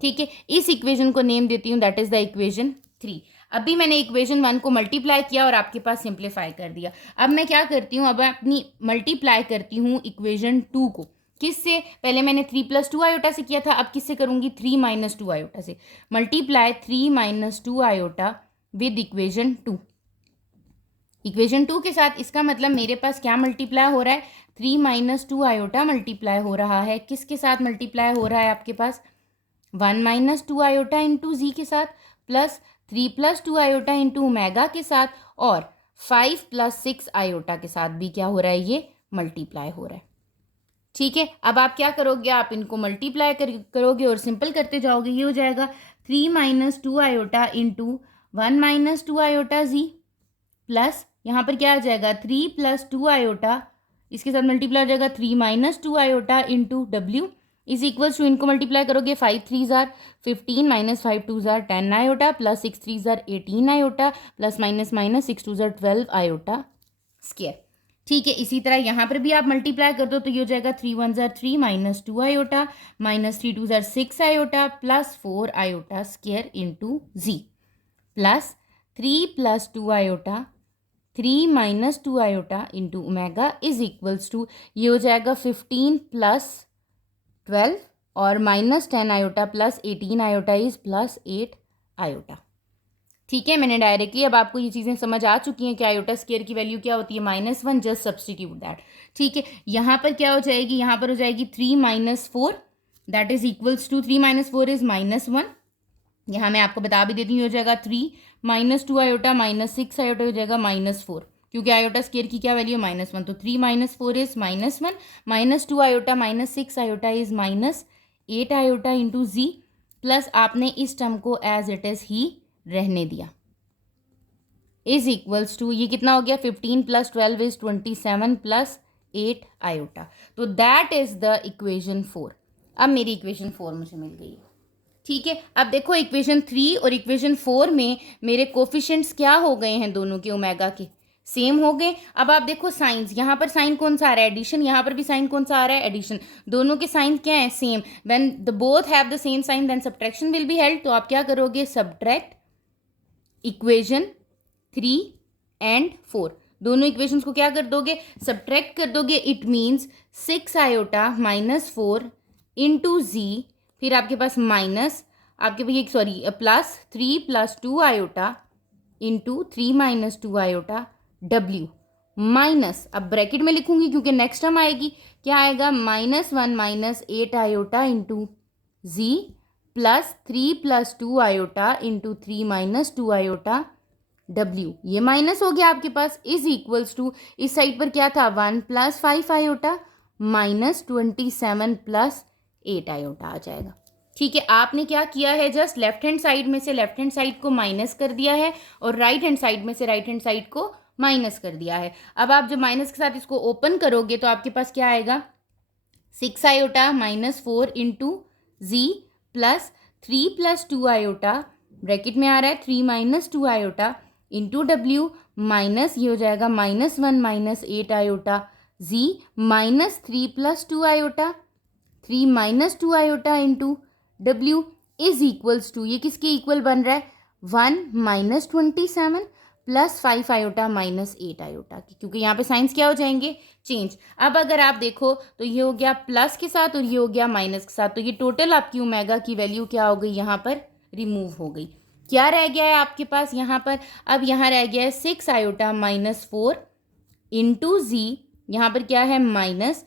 ठीक है, इस इक्वेशन को नेम देती हूँ, दैट इज द इक्वेशन 3। अभी मैंने इक्वेशन 1 को मल्टीप्लाई किया और आपके पास सिंप्लीफाई कर दिया। अब मैं क्या करती हूँ, अब मैं अपनी मल्टीप्लाई करती हूँ इक्वेशन 2 को। किससे? पहले मैंने 3 + 2 आयोटा से किया था, अब किससे करूँगी? 3 - 2 आयोटा से। Multiply 3 - 2 iota with equation 2। Equation 2 के साथ इसका मतलब मेरे पास क्या मल्टीप्लाई हो रहा है? 3 - 2 आयोटा मल्टीप्लाई हो रहा है। किसके साथ मल्टीप्लाई हो रहा है आपके पास? 1 - 2 आयोटा इंटू जी के साथ, प्लस 3 + 2 आयोटा इंटू ओमेगा के साथ, और 5 + 6 आयोटा के साथ भी क्या हो रहा है? ये मल्टीप्लाई हो रहा है। ठीक है, अब आप क्या करोगे? आप इनको मल्टीप्लाई करोगे और सिंपल करते जाओगे। ये हो जाएगा 3 - 2 आयोटा इंटू 1 - 2 आयोटा जी, प्लस यहाँ पर क्या आ जाएगा 3 + 2 आयोटा, इसके साथ मल्टीप्लाई हो जाएगा 3 - 2 iota into W is equals to, इनको मल्टीप्लाई करोगे 5 3 जार 15 - 5 2 जार 10 आयोटा, प्लस 6 3 जार 18 आयोटा, प्लस माइनस माइनस 6 2 जार 12 आयोटा स्क्वायर। ठीक है, इसी तरह यहाँ पर भी आप मल्टीप्लाई कर दो तो ये हो जाएगा 3 1 जार 3 - 2 आयोटा, -3 2 जार 6 iota, plus 4 iota square into ji, plus 3 + 2 iota 3 - 2 iota into omega is equals to, ये हो जाएगा 15 + 12 और -10 iota plus 18 iota is +8 iota. ठीक है, मैंने डायरेक्टली, अब आपको ये चीज़ें समझ आ चुकी हैं कि आयोटा स्क्वायर की वैल्यू क्या होती है? -1, जस्ट सब्सटीट्यूट दैट। ठीक है, यहाँ पर क्या हो जाएगी? यहाँ पर हो जाएगी 3 - 4 that is equals to 3 - 4 is -1। यहाँ मैं आपको बता भी देती हूँ, हो जाएगा 3 - 2 आयोटा -6 आयोटा हो जाएगा -4, क्योंकि आयोटा स्क्वायर की क्या वैल्यू है? -1, तो 3 - 4 is -1, -2 iota -6 iota is -8 iota into ji, plus आपने इस टर्म को एज इट इज ही रहने दिया, इज इक्वल्स टू, ये कितना हो गया? 15 + 12 इज 27 प्लस 8 आयोटा। तो दैट इज द इक्वेशन 4। अब मेरी इक्वेशन 4 मुझे मिल गई है। ठीक है, अब देखो इक्वेशन 3 और इक्वेशन 4 में मेरे कोफिशिएंट्स क्या हो गए हैं? दोनों के ओमेगा के सेम हो गए। अब आप देखो साइंस, यहाँ पर साइन कौन सा आ रहा है? एडिशन। यहाँ पर भी साइन कौन सा आ रहा है? एडिशन। दोनों के साइन क्या है? Same. When the both have the same sign then subtraction will be held. तो आप क्या करोगे? सब्ट्रैक्ट इक्वेशन 3 एंड 4, दोनों इक्वेशंस को क्या कर दोगे? सब्ट्रैक्ट कर दोगे। It means 6 iota -4 into Z, फिर आपके पास माइनस, आपके पास sorry plus 3 + 2 iota into 3 - 2 iota W, minus, अब ब्रैकेट में लिखूंगी क्योंकि नेक्स्ट टर्म आएगी। क्या आएगा? -1 - 8 आयोटा इंटू जी, plus 3 + 2 iota into 3 - 2 iota W, ये माइनस हो गया आपके पास, इज इक्वल्स टू, इस साइड पर क्या था? 1 + 5 आयोटा -27 प्लस 8 आयोटा आ जाएगा। ठीक है, आपने क्या किया है? जस्ट लेफ्ट हैंड साइड में से लेफ्ट हैंड साइड को माइनस कर दिया है और राइट हैंड साइड में से राइट हैंड साइड को माइनस कर दिया है। अब आप जब माइनस के साथ इसको ओपन करोगे तो आपके पास क्या आएगा? 6 आयोटा -4 इंटू जी, प्लस 3 + 2 आयोटा, ब्रैकेट में आ रहा है 3 - 2 आयोटा इंटू डब्ल्यू, माइनस, ये हो जाएगा -1 - 8 iota z, -3 + 2 iota 3 - 2 iota into W is equals to, ये किसके इक्वल बन रहा है? 1 - 27 प्लस 5 आयोटा -8 आयोटा की, क्योंकि यहाँ पे साइंस क्या हो जाएंगे? चेंज। अब अगर आप देखो तो ये हो गया प्लस के साथ और ये हो गया माइनस के साथ, तो ये टोटल आपकी ओमेगा की वैल्यू क्या हो गई? यहाँ पर रिमूव हो गई। क्या रह गया है आपके पास यहाँ पर? अब यहाँ रह गया है 6 आयोटा -4 इंटू जी, यहाँ पर क्या है? -1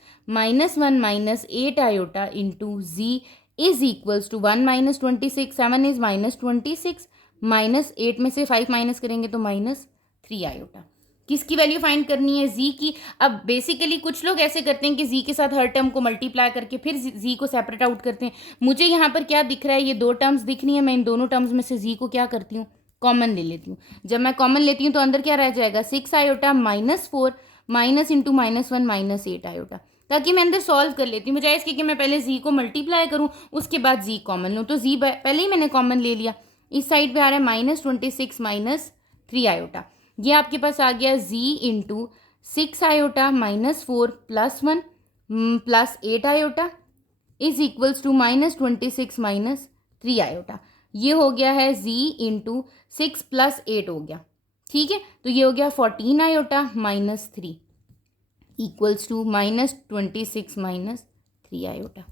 - 8 iota into z is equals to 1 - 26, 7 is -26, -8 में से 5 माइनस करेंगे तो -3 आयोटा। किसकी वैल्यू फाइंड करनी है? जी की। अब बेसिकली कुछ लोग ऐसे करते हैं कि जी के साथ हर टर्म को मल्टीप्लाई करके फिर जी को सेपरेट आउट करते हैं। मुझे यहाँ पर क्या दिख रहा है? ये 2 टर्म्स दिख रही है, मैं इन दोनों टर्म्स में से जी को क्या करती हूँ? कॉमन ले लेती हूँ। जब मैं कॉमन लेती हूँ तो अंदर क्या रह जाएगा? 6 आयोटा -4 माइनस इंटू -1 -8 आयोटा। ताकि मैं अंदर सॉल्व कर लेती हूँ, बजाय इसके कि मैं पहले जी को मल्टीप्लाई करूँ उसके बाद जी कॉमन लूँ। तो जी पहले ही मैंने कॉमन ले लिया, इस साइड पे आ रहा है -26 -3 आयोटा। ये आपके पास आ गया Z into 6 iota -4 +1 +8 iota is equals to -26 -3 iota. ये हो गया है जी इंटू 6 + 8 हो गया, ठीक है। तो ये हो गया 14 आयोटा -3 इक्वल्स टू -26 -3 आयोटा।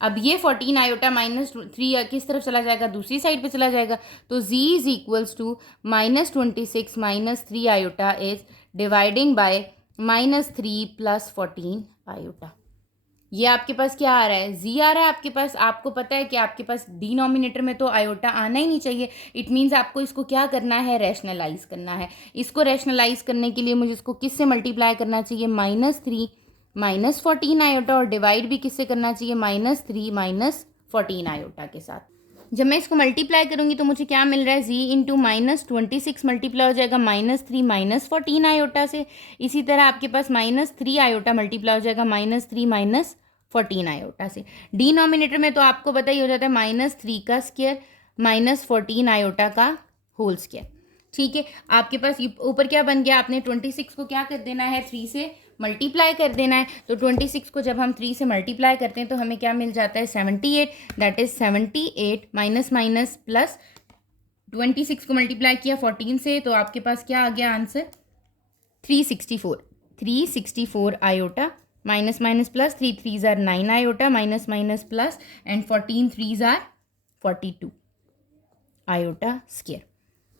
अब ये 14 आयोटा -3 किस तरफ चला जाएगा, दूसरी साइड पे चला जाएगा। तो z is equals to -26 -3 iota is dividing by -3 + 14 iota. ये आपके पास क्या आ रहा है, जी आ रहा है आपके पास। आपको पता है कि आपके पास डिनोमिनेटर में तो आयोटा आना ही नहीं चाहिए। इट मीन्स आपको इसको क्या करना है, रैशनलाइज करना है। इसको रैशनलाइज करने के लिए मुझे इसको किससे मल्टीप्लाई करना चाहिए, -3 -14 आयोटा, और डिवाइड भी किससे करना चाहिए, -3 -14 आयोटा के साथ। जब मैं इसको मल्टीप्लाई करूंगी तो मुझे क्या मिल रहा है, जी इंटू -26 मल्टीप्लाई हो जाएगा -3 -14 आयोटा से। इसी तरह आपके पास -3 आयोटा मल्टीप्लाई हो जाएगा -3 -14 आयोटा से। डिनोमिनेटर में तो आपको पता ही हो जाता है -3 का स्क्वायर -14 आयोटा का होल स्क्वायर, ठीक है। आपके पास ऊपर क्या बन गया, आपने 26 को क्या कर देना है, 3 से मल्टीप्लाई कर देना है। तो 26 को जब हम 3 से मल्टीप्लाई करते हैं तो हमें क्या मिल जाता है, 78। That is 78 minus minus plus 26 को मल्टीप्लाई किया 14 से, तो आपके पास क्या आ गया answer, 364 iota minus minus plus 3 3s are 9 iota minus minus plus and 14 3s are 42 iota square,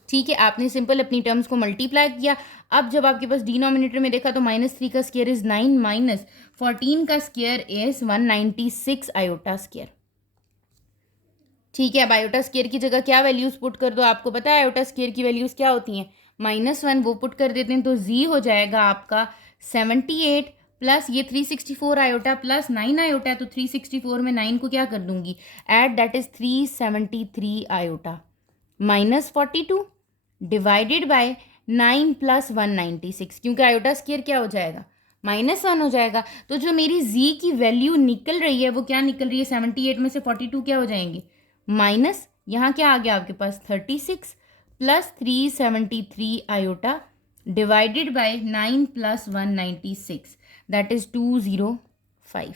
ठीक है। आपने सिंपल अपनी टर्म्स को मल्टीप्लाई किया। अब जब आपके पास डिनोमिनेटर में देखा तो -3 का स्क्वायर इज 9 -14 का स्क्वायर इज 196 आयोटा स्क्वायर, ठीक है। अब आयोटा स्क्वायर की जगह क्या वैल्यूज पुट कर दो, आपको पता है आयोटा स्क्वायर की वैल्यूज क्या होती हैं, -1, वो पुट कर देते हैं। तो जी हो जाएगा आपका 78 प्लस ये 364 आयोटा प्लस 9 आयोटा है, तो 364 में 9 को क्या कर दूंगी add, that is 373 iota -42 divided by 9 + 196, क्योंकि आयोटा स्क्वायर क्या हो जाएगा, -1 हो जाएगा। तो जो मेरी जी की वैल्यू निकल रही है वो क्या निकल रही है, 78 में से 42 क्या हो जाएंगे माइनस, यहाँ क्या आ गया आपके पास 36 plus 373 iota divided by 9 + 196, that is 205,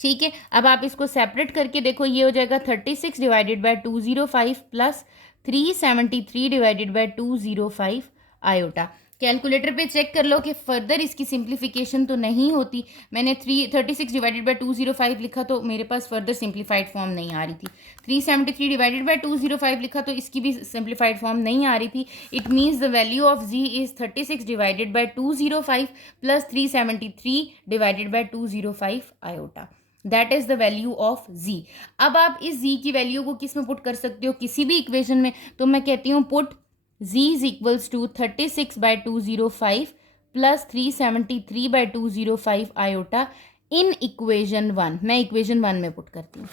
ठीक है। अब आप इसको सेपरेट करके देखो, ये हो जाएगा 36 divided by 205 plus 373 divided by 205 iota. Calculator पे चेक कर लो कि फर्दर इसकी सिंप्लीफिकेशन तो नहीं होती। मैंने 36 डिवाइडेड बाय 205 लिखा तो मेरे पास फर्दर सिंप्लीफाइड फॉर्म नहीं आ रही थी। 373 डिवाइडेड बाय 205 लिखा तो इसकी भी सिंप्लीफाइड फॉर्म नहीं आ रही थी। It means the value of z is 36 divided by 205 plus 373 divided by 205 iota, that is the value of z। अब आप इस z की वैल्यू को किस में पुट कर सकते हो, किसी भी इक्वेशन में। तो मैं कहती हूँ put z is equals to 36 by 205 plus 373 by 205 iota in equation 1। मैं इक्वेशन 1 में पुट करती हूँ,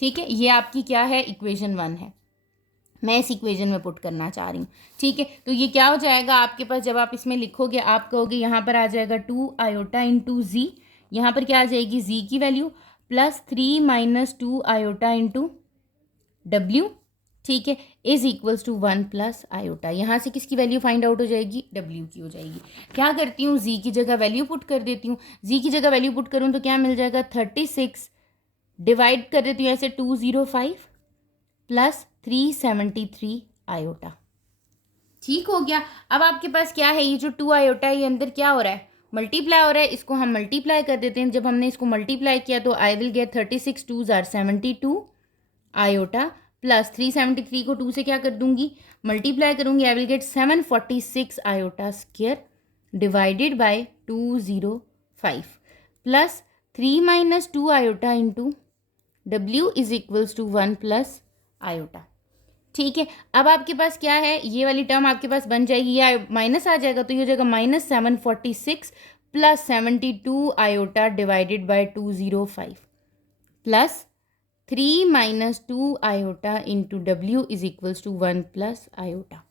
ठीक है। ये आपकी क्या है, इक्वेशन 1 है, मैं इस इक्वेशन में पुट करना चाह रही हूँ, ठीक है। तो ये क्या हो जाएगा आपके पास, जब आप इसमें लिखोगे आप कहोगे यहाँ पर आ जाएगा 2 आयोटा इंटू जी, यहाँ पर क्या आ जाएगी जी की वैल्यू प्लस 3 - 2 आयोटा इंटू डब्ल्यू, ठीक है, is equals to 1 plus iota. यहाँ से किसकी वैल्यू फाइंड आउट हो जाएगी, डब्ल्यू की हो जाएगी। क्या करती हूँ, जी की जगह वैल्यू पुट कर देती हूँ। जी की जगह वैल्यू पुट करूँ तो क्या मिल जाएगा, 36 डिवाइड कर देती हूँ ऐसे 205 प्लस 373 आयोटा, ठीक हो गया। अब आपके पास क्या है, ये जो 2 आयोटा है ये अंदर क्या हो रहा है, मल्टीप्लाई हो रहा है। इसको हम मल्टीप्लाई कर देते हैं। जब हमने इसको मल्टीप्लाई किया तो I will get 36 2s are 72 iota plus 373 को 2 से क्या कर दूंगी, मल्टीप्लाई करूंगी। I will get 746 iota square divided by 205 plus 3 - 2 iota into W is equals to 1 plus iota, ठीक है। अब आपके पास क्या है, ये वाली टर्म आपके पास बन जाएगी, या माइनस आ जाएगा तो ये हो जाएगा -746 plus 72 iota divided by 205 plus 3 - 2 iota into W is equals to 1 plus iota,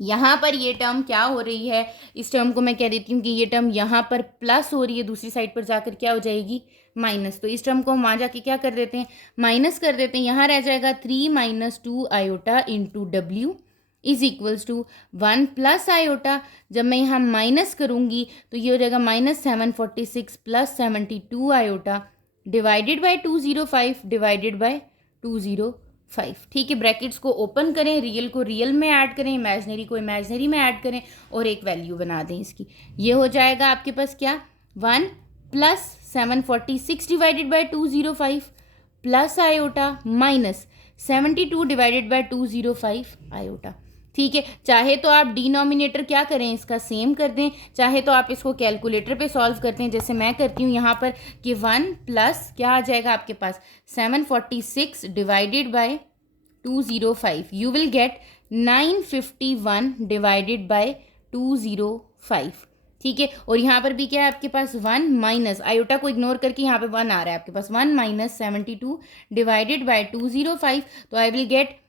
यहाँ पर ये टर्म क्या हो रही है, इस टर्म को मैं कह देती हूँ कि ये टर्म यहाँ पर प्लस हो रही है, दूसरी साइड पर जाकर क्या हो जाएगी, माइनस। तो इस टर्म को हम वहाँ जाके क्या कर देते हैं, माइनस कर देते हैं। यहाँ रह जाएगा 3 - 2 iota into W is equals to 1 plus iota. जब मैं यहाँ माइनस करूँगी तो ये हो जाएगा -746 plus 72 iota divided by 205 divided by 205। ठीक है, ब्रैकेट्स को ओपन करें, रियल को रियल में ऐड करें, इमेजनरी को इमेजनरी में ऐड करें और एक वैल्यू बना दें इसकी। ये हो जाएगा आपके पास क्या, 1 plus 746 divided by 205 plus iota minus 72 divided by 205 iota. ठीक है, चाहे तो आप डिनोमिनेटर क्या करें, इसका सेम कर दें, चाहे तो आप इसको कैलकुलेटर पे सॉल्व करते हैं जैसे मैं करती हूँ यहाँ पर कि 1 प्लस क्या आ जाएगा आपके पास 746 divided by 205, you will gate 951 divided by 205। ठीक है, और यहाँ पर भी क्या है आपके पास 1 माइनस आयोटा को इग्नोर करके यहाँ पे 1 आ रहा है आपके पास, 1 - 72 डिवाइडेड बाय 205। तो I will gate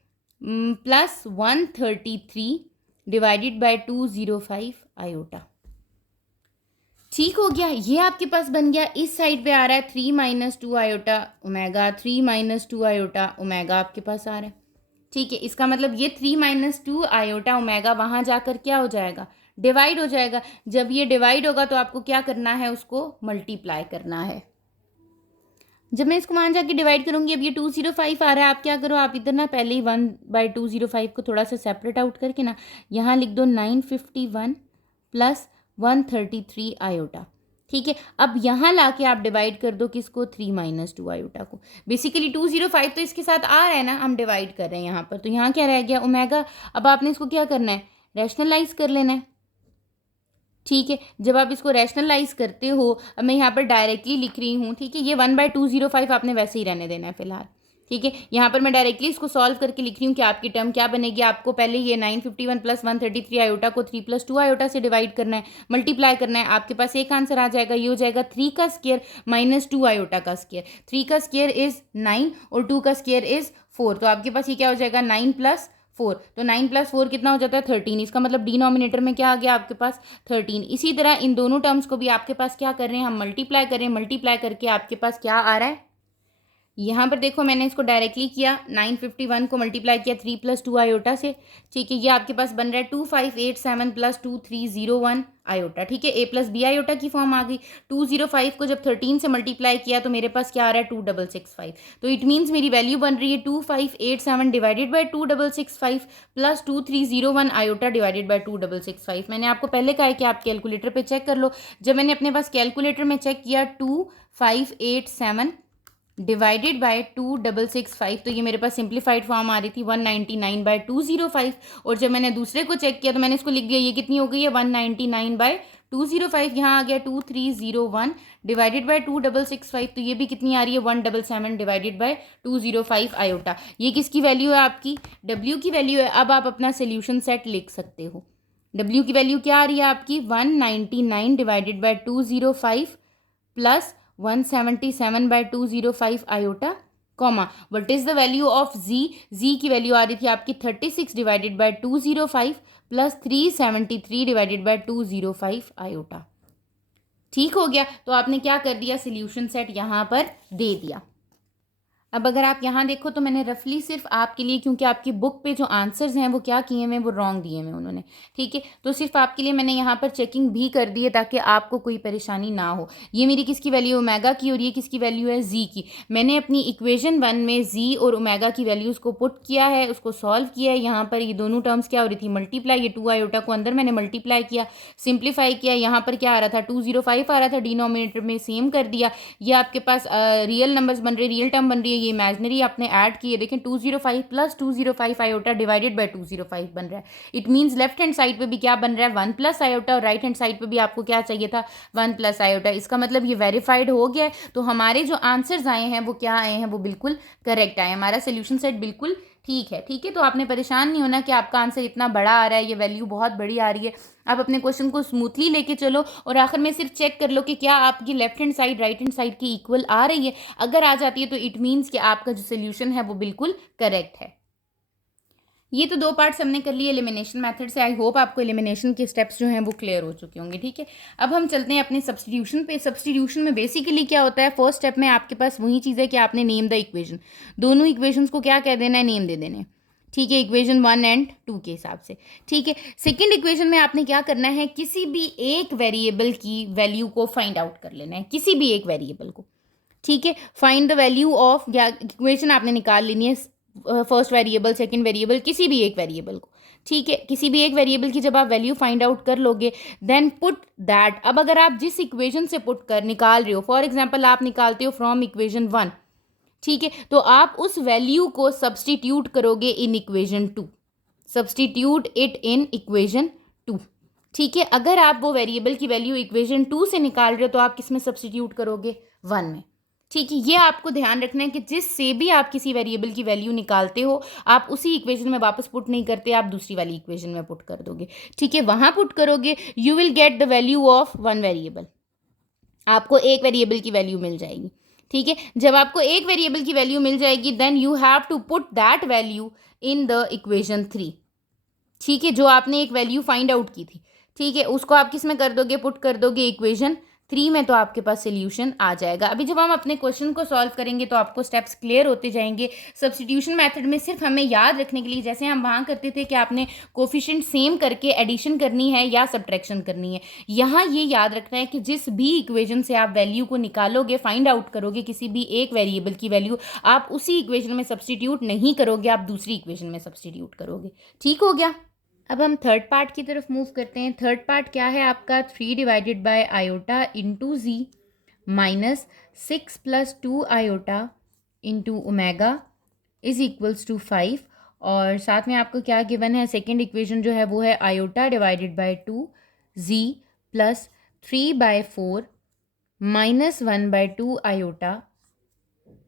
plus 133 divided by 205 iota. ठीक हो गया, ये आपके पास बन गया। इस साइड पे आ रहा है 3 - 2 आयोटा ओमेगा, 3 - 2 आयोटा ओमेगा आपके पास आ रहा है। ठीक है, इसका मतलब ये 3 - 2 आयोटा ओमेगा वहाँ जाकर क्या हो जाएगा, डिवाइड हो जाएगा। जब ये डिवाइड होगा तो आपको क्या करना है, उसको मल्टीप्लाई करना है। जब मैं इसको वहाँ जाके डिवाइड करूँगी, अब ये 205 आ रहा है, आप क्या करो, आप इधर ना पहले ही 1/205 को थोड़ा सा सेपरेट आउट करके ना यहाँ लिख दो 951 प्लस 133 आयोटा। ठीक है, अब यहाँ लाके आप डिवाइड कर दो किसको, 3 - 2 आयोटा को। बेसिकली 205 तो इसके साथ आ रहा है ना, हम डिवाइड कर रहे हैं यहाँ पर, तो यहाँ क्या रह गया, ओमेगा। अब आपने इसको क्या करना है, रैशनलाइज कर लेना है। ठीक है, जब आप इसको रैशनलाइज करते हो, अब मैं यहाँ पर डायरेक्टली लिख रही हूँ। ठीक है, ये 1/205 आपने वैसे ही रहने देना है फिलहाल। ठीक है, यहाँ पर मैं डायरेक्टली इसको सॉल्व करके लिख रही हूँ कि आपकी टर्म क्या बनेगी। आपको पहले ये 951 प्लस 133 आयोटा को 3 + 2 आयोटा से डिवाइड करना है, मल्टीप्लाई करना है। आपके पास एक आंसर आ जाएगा, ये हो जाएगा 3 का स्क्वायर - 2 आयोटा का स्क्वायर। 3 का स्क्वायर इज 9 और 2 का स्क्वायर इज 4, तो आपके पास ये क्या हो जाएगा, 9 + 4। तो 9 + 4 कितना हो जाता है, 13। इसका मतलब डिनोमिनेटर में क्या आ गया आपके पास, 13। इसी तरह इन दोनों टर्म्स को भी आपके पास क्या कर रहे हैं, हम मल्टीप्लाई कर रहे हैं। मल्टीप्लाई करके आपके पास क्या आ रहा है, यहाँ पर देखो मैंने इसको डायरेक्टली किया, 951 को मल्टीप्लाई किया 3 + 2 आयोटा से। ठीक है, ये आपके पास बन रहा है 2587 + 2301 आयोटा। ठीक है, a + b आयोटा की फॉर्म आ गई। 205 को जब 13 से मल्टीप्लाई किया तो मेरे पास क्या आ रहा है, 2665। तो इट मीन्स मेरी वैल्यू बन रही है 2587 divided by 2665 plus 2301 iota divided by 2665। मैंने आपको पहले कहा है कि आप कैलकुलेटर पे चेक कर लो। जब मैंने अपने पास कैलकुलेटर में चेक किया 2587 डिवाइडेड बाय 2665, तो ये मेरे पास सिंप्लीफाइड फॉर्म आ रही थी 199/205। और जब मैंने दूसरे को चेक किया तो मैंने इसको लिख दिया, ये कितनी हो गई है, 199/205। यहाँ आ गया 2301 डिवाइडेड बाय 2665, तो ये भी कितनी आ रही है, 177 डिवाइडेड बाय 205 आयोटा। ये किसकी वैल्यू है, आपकी W की वैल्यू है। अब आप अपना सोल्यूशन सेट लिख सकते हो। W की वैल्यू क्या आ रही है आपकी, 199 divided by 205 plus 177/205 iota, comma what is the value of z की वैल्यू आ रही थी आपकी 36 divided by 205 plus 373 divided by 205 iota. ठीक हो गया, तो आपने क्या कर दिया, सोल्यूशन सेट यहाँ पर दे दिया। अब अगर आप यहाँ देखो तो मैंने रफली सिर्फ आपके लिए, क्योंकि आपकी बुक पे जो आंसर्स हैं वो क्या किए हुए हैं, वो रॉन्ग दिए हुए उन्होंने। ठीक है, तो सिर्फ आपके लिए मैंने यहाँ पर चेकिंग भी कर दी है ताकि आपको कोई परेशानी ना हो। ये मेरी किसकी वैल्यू, ओमेगा की, और ये किसकी वैल्यू है, जी की। मैंने अपनी इक्वेशन 1 में जी और ओमेगा की वैल्यूज़ को पुट किया है, उसको सॉल्व किया है। यहाँ पर ये दोनों टर्म्स क्या हो रही थी, मल्टीप्लाई। ये 2 आयोटा को अंदर मैंने मल्टीप्लाई किया, सिंप्लीफाई किया। यहाँ पर क्या आ रहा था, 205 आ रहा था, डिनोमिनेटर में सेम कर दिया। ये आपके पास रियल नंबर्स बन रहे, रियल टर्म बन रही है, ये इमेजनरी आपने ऐड की है। देखें 205 प्लस 205 आयोटा डिवाइडेड बाय 205 बन रहा है। It means left hand side पे भी क्या बन रहा है, 1 प्लस आयोटा, और राइट हैंड साइड पे भी आपको क्या चाहिए था, 1 प्लस आयोटा। इसका मतलब ये वेरीफाइड हो गया है। तो हमारे जो आंसर्स आए हैं वो क्या आए हैं, वो बिल्कुल करेक्ट आए। हमारा सोल्यूशन सेट बिल्कुल ठीक है। ठीक है, तो आपने परेशान नहीं होना कि आपका आंसर इतना बड़ा आ रहा है, ये वैल्यू बहुत बड़ी आ रही है। आप अपने क्वेश्चन को स्मूथली लेके चलो और आखिर में सिर्फ चेक कर लो कि क्या आपकी left hand side right hand side की इक्वल आ रही है। अगर आ जाती है तो इट मीन्स कि आपका जो सोल्यूशन है वो बिल्कुल करेक्ट है। ये तो 2 पार्ट्स हमने कर लिए एलिमिनेशन मेथड से। आई होप आपको एलिमिनेशन के स्टेप्स जो हैं वो क्लियर हो चुके होंगे, ठीक है। अब हम चलते हैं अपने सब्स्टिट्यूशन पे। सब्स्टिट्यूशन में बेसिकली क्या होता है, फर्स्ट स्टेप में आपके पास वही चीज़ है कि आपने नेम द इक्वेशन, दोनों इक्वेशंस को क्या कह देना है, नेम दे देने, ठीक है, इक्वेशन 1 एंड 2 के हिसाब से, ठीक है। सेकेंड इक्वेशन में आपने क्या करना है, किसी भी एक वेरिएबल की वैल्यू को फाइंड आउट कर लेना है, किसी भी एक वेरिएबल को, ठीक है। फाइंड द वैल्यू ऑफ, या इक्वेशन आपने निकाल लेनी है, फर्स्ट वेरिएबल, सेकंड वेरिएबल, किसी भी एक वेरिएबल को, ठीक है। किसी भी एक वेरिएबल की जब आप वैल्यू फाइंड आउट कर लोगे, देन पुट दैट, अब अगर आप जिस इक्वेशन से पुट कर निकाल रहे हो, फॉर एग्जांपल आप निकालते हो फ्रॉम इक्वेशन 1, ठीक है, तो आप उस वैल्यू को सब्सटीट्यूट करोगे इन equation 2, substitute it in equation 2, ठीक है। अगर आप वो वेरिएबल की वैल्यू इक्वेशन 2 से निकाल रहे हो तो आप किस में सब्सटीट्यूट करोगे, 1 में, ठीक है। ये आपको ध्यान रखना है कि जिससे भी आप किसी वेरिएबल की वैल्यू निकालते हो, आप उसी इक्वेशन में वापस पुट नहीं करते, आप दूसरी वाली इक्वेशन में पुट कर दोगे, ठीक है। वहां पुट करोगे, you will get the value of one variable, आपको एक वेरिएबल की वैल्यू मिल जाएगी, ठीक है। जब आपको एक वेरिएबल की वैल्यू मिल जाएगी, then you have to put that value in the equation 3, ठीक है, जो आपने एक वैल्यू फाइंड आउट की थी, ठीक है, उसको आप किस में कर दोगे, पुट कर दोगे इक्वेशन 3 में, तो आपके पास सोल्यूशन आ जाएगा। अभी जब हम अपने क्वेश्चन को सॉल्व करेंगे तो आपको स्टेप्स क्लियर होते जाएंगे। सब्स्टिट्यूशन मेथड में सिर्फ हमें याद रखने के लिए, जैसे हम वहाँ करते थे कि आपने कोफिशिएंट सेम करके एडिशन करनी है या सब्ट्रैक्शन करनी है, यहाँ ये याद रखना है कि जिस भी इक्वेशन से आप वैल्यू को निकालोगे, फाइंड आउट करोगे किसी भी एक वेरिएबल की वैल्यू, आप उसी इक्वेशन में सब्स्टिट्यूट नहीं करोगे, आप दूसरी इक्वेशन में सब्स्टिट्यूट करोगे, ठीक हो गया। अब हम थर्ड पार्ट की तरफ मूव करते हैं। थर्ड पार्ट क्या है आपका, 3 divided by iota into ji minus 6 plus 2 iota into omega is equals to 5, और साथ में आपको क्या गिवन है, सेकेंड इक्वेशन जो है वो है iota divided by 2 z plus 3/4 minus 1/2 iota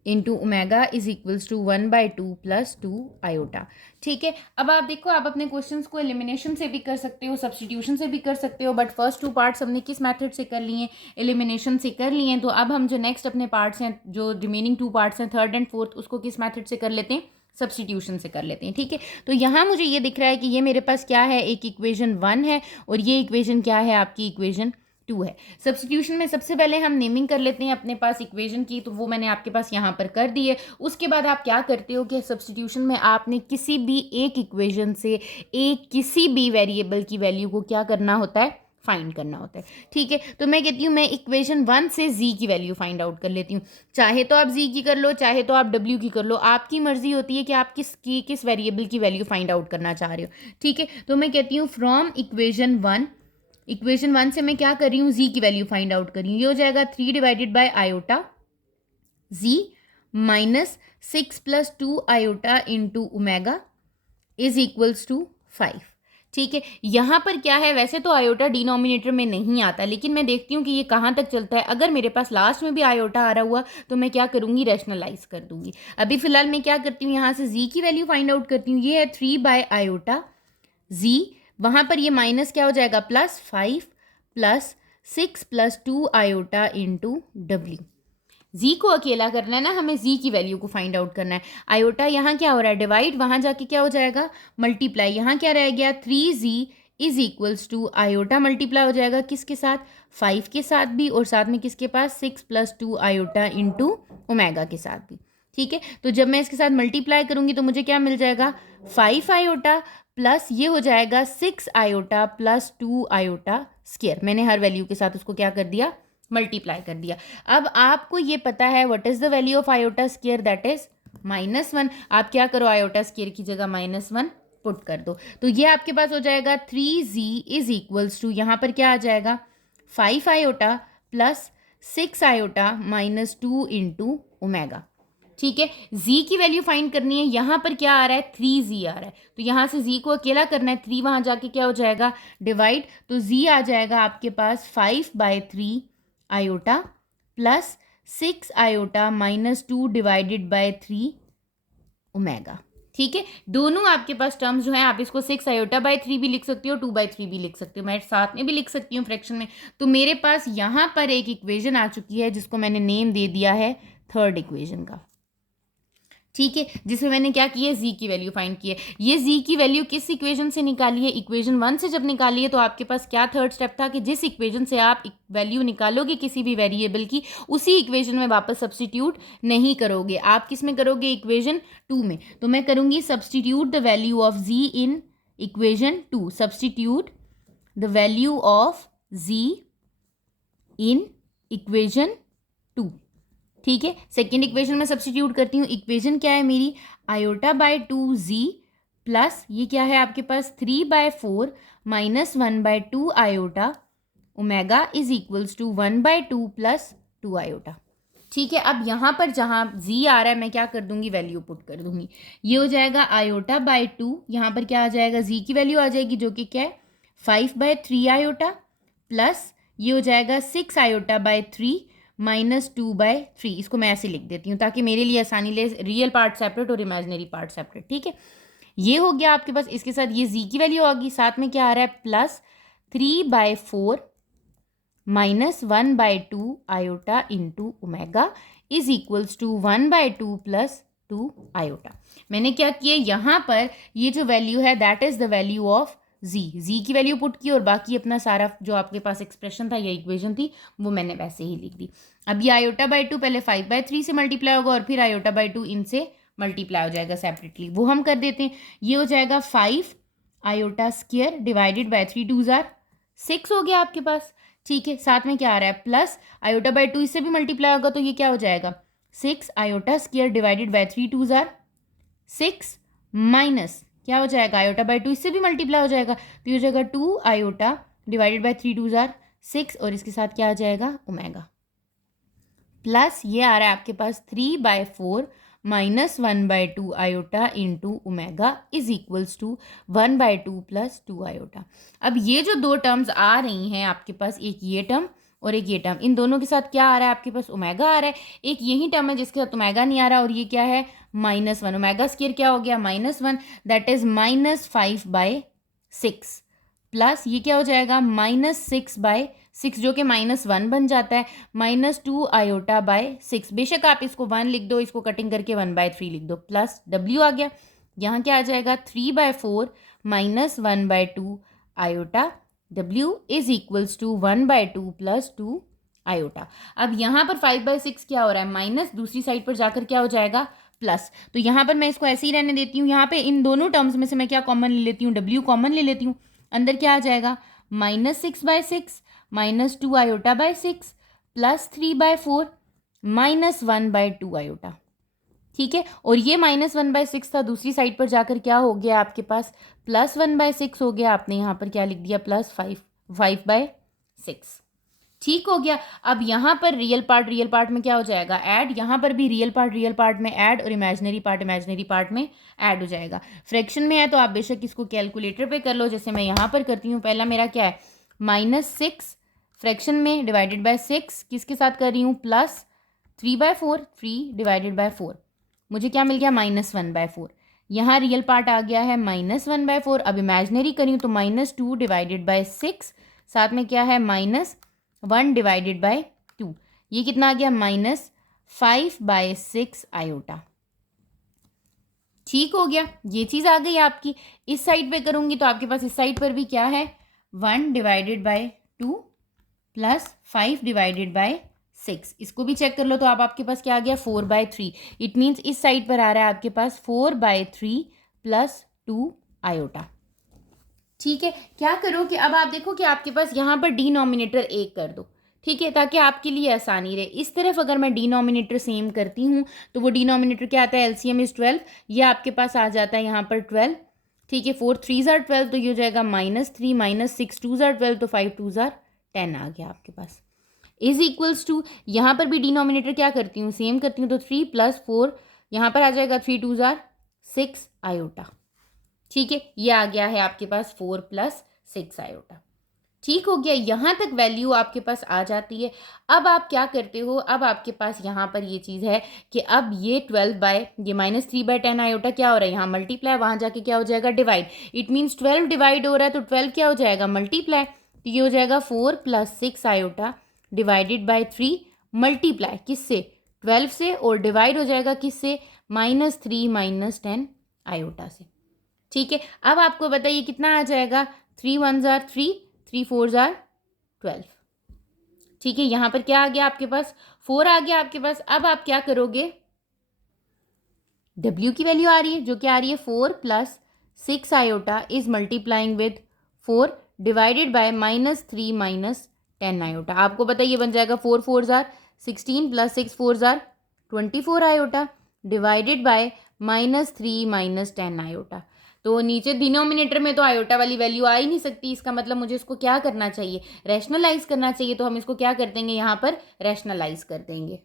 into omega is equals to 1/2 plus 2 iota, ठीक है। अब आप देखो, आप अपने क्वेश्चंस को एलिमिनेशन से भी कर सकते हो, सब्स्टिट्यूशन से भी कर सकते हो, बट फर्स्ट 2 पार्ट्स हमने किस मेथड से कर लिए, एलिमिनेशन से कर लिए हैं। तो अब हम जो नेक्स्ट अपने पार्ट्स हैं, जो रिमेनिंग 2 पार्ट्स हैं, थर्ड एंड फोर्थ, उसको किस मेथड से कर लेते हैं, सब्स्टिट्यूशन से कर लेते हैं, ठीक है। तो यहाँ मुझे ये दिख रहा है कि ये मेरे पास क्या है, एक इक्वेशन 1 है और ये इक्वेशन क्या है, आपकी इक्वेशन 2 है। सब्स्टिट्यूशन में सबसे पहले हम नेमिंग कर लेते हैं अपने पास इक्वेशन की, तो वो मैंने आपके पास यहाँ पर कर दी है। उसके बाद आप क्या करते हो कि सब्स्टिट्यूशन में आपने किसी भी एक इक्वेशन से एक किसी भी वेरिएबल की वैल्यू को क्या करना होता है, फाइंड करना होता है, ठीक है। तो मैं कहती हूँ मैं इक्वेशन 1 से जी की वैल्यू फाइंड आउट कर लेती हूँ। चाहे तो आप जी की कर लो, चाहे तो आप डब्ल्यू की कर लो, आपकी मर्जी होती है कि आप किस वेरिएबल की वैल्यू फाइंड आउट करना चाह रहे हो, ठीक है। तो मैं कहती हूँ फ्रॉम इक्वेशन 1 से मैं क्या कर रही हूँ, जी की वैल्यू फाइंड आउट कर रही हूँ। ये हो जाएगा 3 divided by iota z minus 6 plus 2 iota into omega is equals to 5, ठीक है। यहाँ पर क्या है, वैसे तो आयोटा डिनोमिनेटर में नहीं आता, लेकिन मैं देखती हूँ कि ये कहाँ तक चलता है। अगर मेरे पास लास्ट में भी आयोटा आ रहा हुआ तो मैं क्या करूँगी, रैशनलाइज कर दूंगी। अभी फिलहाल मैं क्या करती हूँ, यहाँ से जी की वैल्यू फाइंड आउट करती हूँ। ये है 3 बाय आयोटा जी, वहाँ पर ये माइनस क्या हो जाएगा, plus 5 plus 6 plus 2 iota into W. Z को अकेला करना है ना हमें, जी की वैल्यू को फाइंड आउट करना है। आयोटा यहाँ क्या हो रहा है, डिवाइड, वहाँ जाके क्या हो जाएगा, मल्टीप्लाई। यहाँ क्या रह गया, 3z is equals to iota multiply हो जाएगा किसके साथ, 5 के साथ भी, और साथ में किसके पास, 6 प्लस 2 आयोटा इंटू ओमेगा के साथ भी, ठीक है। तो जब मैं इसके साथ मल्टीप्लाई करूंगी तो मुझे क्या मिल जाएगा, 5 आयोटा प्लस ये हो जाएगा 6 आयोटा प्लस 2 आयोटा स्क्वायर। मैंने हर वैल्यू के साथ उसको क्या कर दिया, मल्टीप्लाई कर दिया। अब आपको ये पता है what is the value of iota square, that is -1। आप क्या करो, आयोटा स्क्वायर की जगह -1 पुट कर दो, तो ये आपके पास हो जाएगा 3z इज इक्वल्स टू, यहाँ पर क्या आ जाएगा, 5 iota plus 6 iota minus 2 into omega, ठीक है। जी की वैल्यू फाइंड करनी है, यहाँ पर क्या आ रहा है, 3z आ रहा है, तो यहाँ से जी को अकेला करना है, 3 वहाँ जाके क्या हो जाएगा, डिवाइड, तो जी आ जाएगा आपके पास 5/3 iota plus 6 iota minus 2 divided by 3 omega, ठीक है। दोनों आपके पास टर्म्स जो हैं, आप इसको 6 आयोटा बाय 3 भी लिख सकती हो, 2/3 भी लिख सकती हो, मैं साथ में भी लिख सकती हूँ फ्रैक्शन में। तो मेरे पास यहाँ पर एक इक्वेशन आ चुकी है जिसको मैंने नेम दे दिया है थर्ड इक्वेशन का, ठीक है, जिसमें मैंने क्या किया, z की वैल्यू फाइंड की है। ये z की वैल्यू किस इक्वेशन से निकाली है, इक्वेशन 1 से जब निकाली है तो आपके पास क्या थर्ड स्टेप था कि जिस इक्वेशन से आप वैल्यू निकालोगे किसी भी वेरिएबल की, उसी इक्वेशन में वापस सब्सटीट्यूट नहीं करोगे, आप किस में करोगे, इक्वेशन 2 में। तो मैं करूँगी substitute the value of z in equation 2, substitute the value of z in equation 2। ठीक है, सेकेंड इक्वेशन में सब्सटीट्यूट करती हूँ। इक्वेशन क्या है मेरी, आयोटा बाय 2z प्लस ये क्या है आपके पास 3/4 minus 1/2 iota omega is equals to 1/2 plus 2 iota. ठीक है, अब यहाँ पर जहाँ z आ रहा है मैं क्या कर दूंगी, वैल्यू पुट कर दूंगी। ये हो जाएगा आयोटा बाय 2, यहाँ पर क्या आ जाएगा, z की वैल्यू आ जाएगी जो कि क्या है 5/3 आयोटा, प्लस ये हो जाएगा 6 आयोटा बाय 3 माइनस 2/3। इसको मैं ऐसे लिख देती हूँ ताकि मेरे लिए आसानी ले, रियल पार्ट सेपरेट और इमेजिनरी पार्ट सेपरेट। ठीक है, ये हो गया आपके पास। इसके साथ ये z की वैल्यू होगी, साथ में क्या आ रहा है, plus 3/4 minus 1/2 iota into omega is equals to 1/2 plus 2 iota. मैंने क्या किया, यहाँ पर ये जो वैल्यू है that is the value of z की वैल्यू पुट की और बाकी अपना सारा जो आपके पास एक्सप्रेशन था या इक्वेशन थी वो मैंने वैसे ही लिख दी। अब ये आयोटा बाय 2 पहले 5/3 से मल्टीप्लाई होगा और फिर आयोटा बाय 2 इनसे मल्टीप्लाई हो जाएगा सेपरेटली, वो हम कर देते हैं। ये हो जाएगा 5 आयोटा स्क्वायर डिवाइडेड बाय 3 2 जार 6 हो गया आपके पास। ठीक है, साथ में क्या आ रहा है, प्लस आयोटा बाय 2 इससे भी मल्टीप्लाई होगा तो ये क्या हो जाएगा 6 आयोटा स्क्वायर डिवाइडेड बाय 3 2 जार 6 माइनस क्या हो जाएगा, आयोटा बाय 2 इससे भी मल्टीप्लाई हो जाएगा तो ये हो जाएगा 2 आयोटा डिवाइडेड बाय 3 2 जार 6 और इसके साथ क्या आ जाएगा ओमेगा, प्लस ये आ रहा है आपके पास 3/4 minus 1/2 iota into omega is equals to 1/2 plus 2 iota. अब ये जो दो टर्म्स आ रही हैं आपके पास, एक ये टर्म और एक ये टर्म, इन दोनों के साथ क्या आ रहा है आपके पास, ओमेगा आ रहा है। एक यही टर्म है जिसके साथ ओमेगा नहीं आ रहा और ये क्या है -1, ओमेगा स्क्वायर क्या हो गया -1, दैट इज -5/6 प्लस ये क्या हो जाएगा -6/6 जो कि -1 बन जाता है, -2 आयोटा बाय 6। बेशक आप इसको 1 लिख दो, इसको कटिंग करके 1/3 लिख दो, प्लस w आ गया। यहाँ क्या आ जाएगा 3/4 minus 1/2 iota w is equals to 1/2 plus 2 iota. अब यहाँ पर 5/6 क्या हो रहा है माइनस, दूसरी साइड पर जाकर क्या हो जाएगा प्लस। तो यहाँ पर मैं इसको ऐसे ही रहने देती हूँ। यहाँ पे इन दोनों टर्म्स में से मैं क्या कॉमन ले लेती हूँ, w कॉमन ले लेती हूँ। अंदर क्या आ जाएगा -6/6 minus 2 iota by 6 plus 3/4 minus 1/2 iota. ठीक है, और ये -1/6 था, दूसरी साइड पर जाकर क्या हो गया आपके पास +1/6 हो गया। आपने यहाँ पर क्या लिख दिया +5/6। ठीक हो गया। अब यहाँ पर रियल पार्ट में क्या हो जाएगा ऐड, यहाँ पर भी रियल पार्ट में ऐड और इमेजिनरी पार्ट में ऐड हो जाएगा। फ्रैक्शन में है तो आप बेशक इसको कैलकुलेटर पे कर लो, जैसे मैं यहाँ पर करती हूँ। पहला मेरा क्या है -6 फ्रैक्शन में डिवाइडेड बाय 6 किसके साथ कर रही हूँ प्लस 3/4, 3 डिवाइडेड बाय 4 मुझे क्या मिल गया -1/4। यहाँ रियल पार्ट आ गया है -1/4। अब इमेजिनरी करी हूँ तो -2 डिवाइडेड बाय 6 साथ में क्या है -1 डिवाइडेड बाय 2, ये कितना आ गया -5/6 आयोटा। ठीक हो गया, ये चीज़ आ गई आपकी। इस साइड पे करूँगी तो आपके पास इस साइड पर भी क्या है 1 divided by 2 plus 5 divided by 6। इसको भी चेक कर लो तो आपके पास क्या आ गया 4/3। इट मीन्स इस साइड पर आ रहा है आपके पास 4/3 प्लस 2 आयोटा। ठीक है, क्या करो कि अब आप देखो कि आपके पास यहाँ पर डिनोमिनेटर 1 कर दो, ठीक है, ताकि आपके लिए आसानी रहे। इस तरफ अगर मैं डिनोमिनेटर सेम करती हूँ तो वो डिनोमिनेटर क्या आता है एलसीएम इज 12, ये आपके पास आ जाता है यहाँ पर 12। ठीक है, 4 3 ज़ार 12 तो ये हो जाएगा -3 माइनस 6 2 ज़ार 12 तो 5 2 ज़ार 10 आ गया आपके पास इज इक्वल्स टू। यहाँ पर भी डिनोमिनेटर क्या करती हूँ सेम करती हूँ तो 3 + 4 यहाँ पर आ जाएगा 3 2 ज़ार 6 आयोटा। ठीक है, ये आ गया है आपके पास 4 + 6 आयोटा। ठीक हो गया, यहाँ तक वैल्यू आपके पास आ जाती है। अब आप क्या करते हो, अब आपके पास यहाँ पर ये चीज़ है कि अब ये 3/10 आयोटा क्या हो रहा है यहाँ मल्टीप्लाई, वहाँ जाके क्या हो जाएगा डिवाइड। इट मीन्स 12 डिवाइड हो रहा है तो 12 क्या हो जाएगा मल्टीप्लाई, तो ये हो जाएगा 4 + 6 आयोटा डिवाइडेड बाय 3 मल्टीप्लाई किससे 12 से और डिवाइड हो जाएगा किससे, -3 - 10 आयोटा से। ठीक है, अब आपको बताइए कितना आ जाएगा, 3 1 जार 3, 3 4 जार 12। ठीक है, यहाँ पर क्या आ गया आपके पास, 4 आ गया आपके पास। अब आप क्या करोगे, W की वैल्यू आ रही है जो क्या आ रही है, 4 + 6 iota is multiplying with 4 divided by -3 - 10 iota. आपको बताइए बन जाएगा 4 4 jar 16 + 6 4 jar 24 iota divided by -3 - 10 iota. तो नीचे डिनोमिनेटर में तो आयोटा वाली वैल्यू आ ही नहीं सकती, इसका मतलब मुझे इसको क्या करना चाहिए, रैशनलाइज करना चाहिए। तो हम इसको क्या कर देंगे, यहाँ पर रैशनलाइज कर देंगे।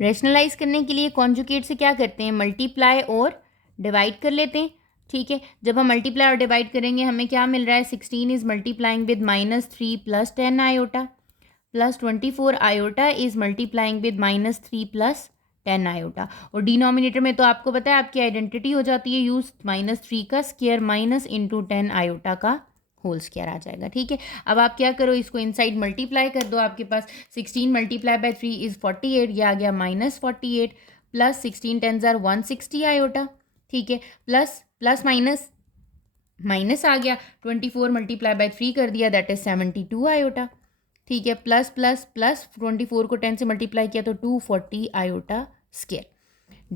रैशनलाइज करने के लिए कॉन्जुगेट से क्या करते हैं, मल्टीप्लाई और डिवाइड कर लेते हैं। ठीक है, जब हम मल्टीप्लाई और डिवाइड करेंगे हमें क्या मिल रहा है, 16 is multiplying with -3 + 10 iota plus 24 iota is multiplying with -3 + 10 iota. और डिनोमिनेटर में तो आपको पता है आपकी आइडेंटिटी हो जाती है यूज, -3 का स्क्वायर माइनस इंटू 10 आयोटा का होल स्क्वायर आ जाएगा। ठीक है, अब आप क्या करो, इसको इनसाइड मल्टीप्लाई कर दो। आपके पास 16 × 3 इज 48, ये आ गया -48 प्लस 16 10 जार 160 आयोटा। ठीक है, प्लस माइनस माइनस आ गया, 24 × 3 कर दिया, दैट इज 72 आयोटा। ठीक है, प्लस प्लस प्लस 24 को 10 से मल्टीप्लाई किया तो 240 आयोटा स्क्वायर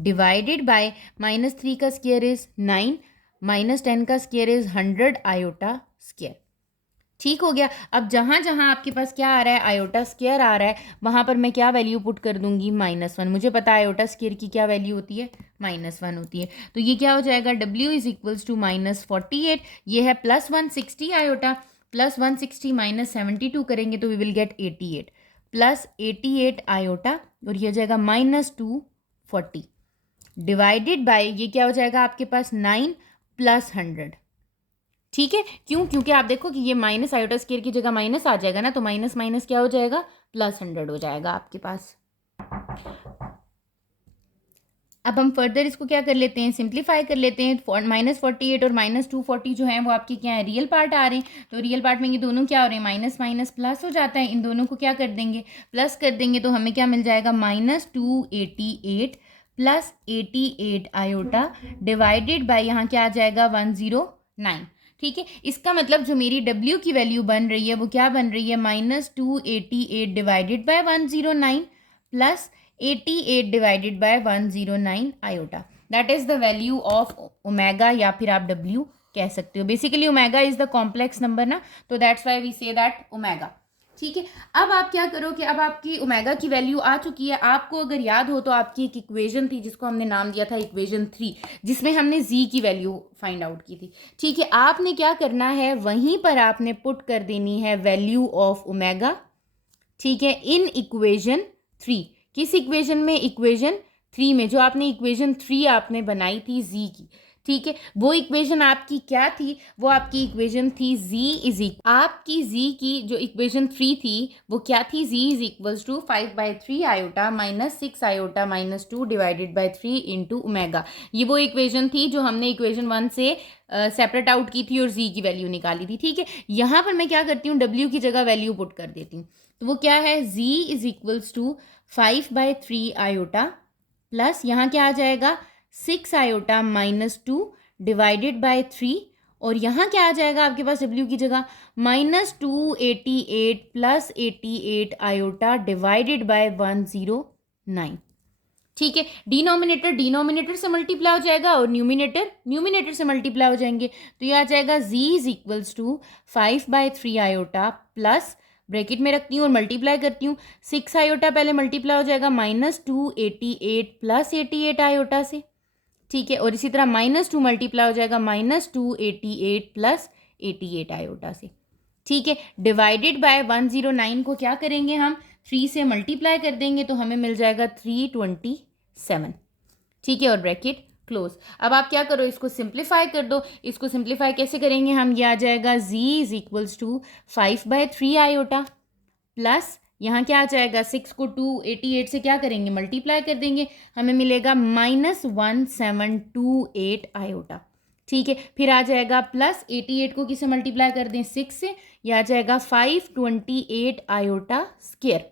डिवाइडेड बाय -3 का स्क्वायर इज 9 -10 का स्क्वायर इज 100 आयोटा स्क्वायर। ठीक हो गया। अब जहाँ जहाँ आपके पास क्या आ रहा है, आयोटा स्क्वायर आ रहा है, वहाँ पर मैं क्या वैल्यू पुट कर दूंगी, -1। मुझे पता है आयोटा स्क्वायर की क्या वैल्यू होती है, -1 होती है। तो ये क्या हो जाएगा, W इज इक्वल्स टू -48, ये है +160 आयोटा, +160 - 72 करेंगे तो वी विल गेट 88 +88 आयोटा, और ये हो जाएगा -240 डिवाइडेड बाय, ये क्या हो जाएगा आपके पास 9 + 100। ठीक है, क्यों, क्योंकि आप देखो कि ये माइनस आयोटा स्क्वायर की जगह माइनस आ जाएगा ना, तो माइनस माइनस क्या हो जाएगा, +100 हो जाएगा आपके पास। अब हम फर्दर इसको क्या कर लेते हैं, सिंप्लीफाई कर लेते हैं। -48 और -240 जो है वो आपके क्या है, रियल पार्ट आ रहे हैं। तो रियल पार्ट में ये दोनों क्या हो रहे हैं, माइनस माइनस प्लस हो जाता है। इन दोनों को क्या कर देंगे, प्लस कर देंगे, तो हमें क्या मिल जाएगा, -288 + 88 आयोटा डिवाइडेड बाय, यहाँ क्या आ जाएगा, 109। ठीक है, इसका मतलब जो मेरी W की वैल्यू बन रही है वो क्या बन रही है, -288 divided by 109 plus 88 divided by 109 iota. That is the value of omega, या फिर आप W कह सकते हो। Basically omega is the complex number ना, तो that's why we say that omega. ठीक है, अब आप क्या करो कि अब आपकी ओमेगा की वैल्यू आ चुकी है। आपको अगर याद हो तो आपकी एक इक्वेशन थी जिसको हमने नाम दिया था इक्वेशन 3, जिसमें हमने Z की वैल्यू फाइंड आउट की थी। ठीक है, आपने क्या करना है, वहीं पर आपने पुट कर देनी है वैल्यू ऑफ ओमेगा। ठीक है, इन इक्वेशन 3, किस इक्वेशन में, इक्वेशन 3 में, जो आपने इक्वेशन 3 आपने बनाई थी Z की। ठीक है, वो इक्वेशन आपकी क्या थी, वो आपकी इक्वेशन थी Z इज इक्वल, आपकी Z की जो इक्वेशन 3 थी वो क्या थी, Z is equals to 5/3 iota -6 iota -2 divided by 3 into omega. ये वो इक्वेशन थी जो हमने इक्वेशन 1 से सेपरेट आउट की थी और Z की वैल्यू निकाली थी। ठीक है, यहाँ पर मैं क्या करती हूँ, W की जगह वैल्यू पुट कर देती हूँ। तो वो क्या है, Z is equals to 5/3 iota plus यहाँ क्या आ जाएगा, 6 आयोटा -2 डिवाइडेड बाय 3, और यहाँ क्या आ जाएगा आपके पास W की जगह, -288 प्लस 88 आयोटा डिवाइडेड बाय 109। ठीक है, डिनोमिनेटर से मल्टीप्लाई हो जाएगा और न्यूमिनेटर से मल्टीप्लाई हो जाएंगे। तो ये आ जाएगा Z is equals to 5/3 iota plus, bracket में रखती हूँ और मल्टीप्लाई करती हूँ, 6 आयोटा पहले मल्टीप्लाई हो जाएगा -288 प्लस 88 आयोटा से। ठीक है, और इसी तरह -2 मल्टीप्लाई हो जाएगा -288 प्लस 88 आयोटा से। ठीक है, डिवाइडेड बाय 109 को क्या करेंगे हम, 3 से मल्टीप्लाई कर देंगे तो हमें मिल जाएगा 327। ठीक है, और ब्रैकेट क्लोज। अब आप क्या करो, इसको सिंप्लीफाई कर दो। इसको सिंप्लीफाई कैसे करेंगे हम, ये आ जाएगा Z is equals to 5/3 iota plus यहाँ क्या आ जाएगा, 6 को 288 से क्या करेंगे, मल्टीप्लाई कर देंगे, हमें मिलेगा -1728 आयोटा। ठीक है, फिर आ जाएगा प्लस 88 को किसे मल्टीप्लाई कर दें, 6 से, यह आ जाएगा 528 iota square.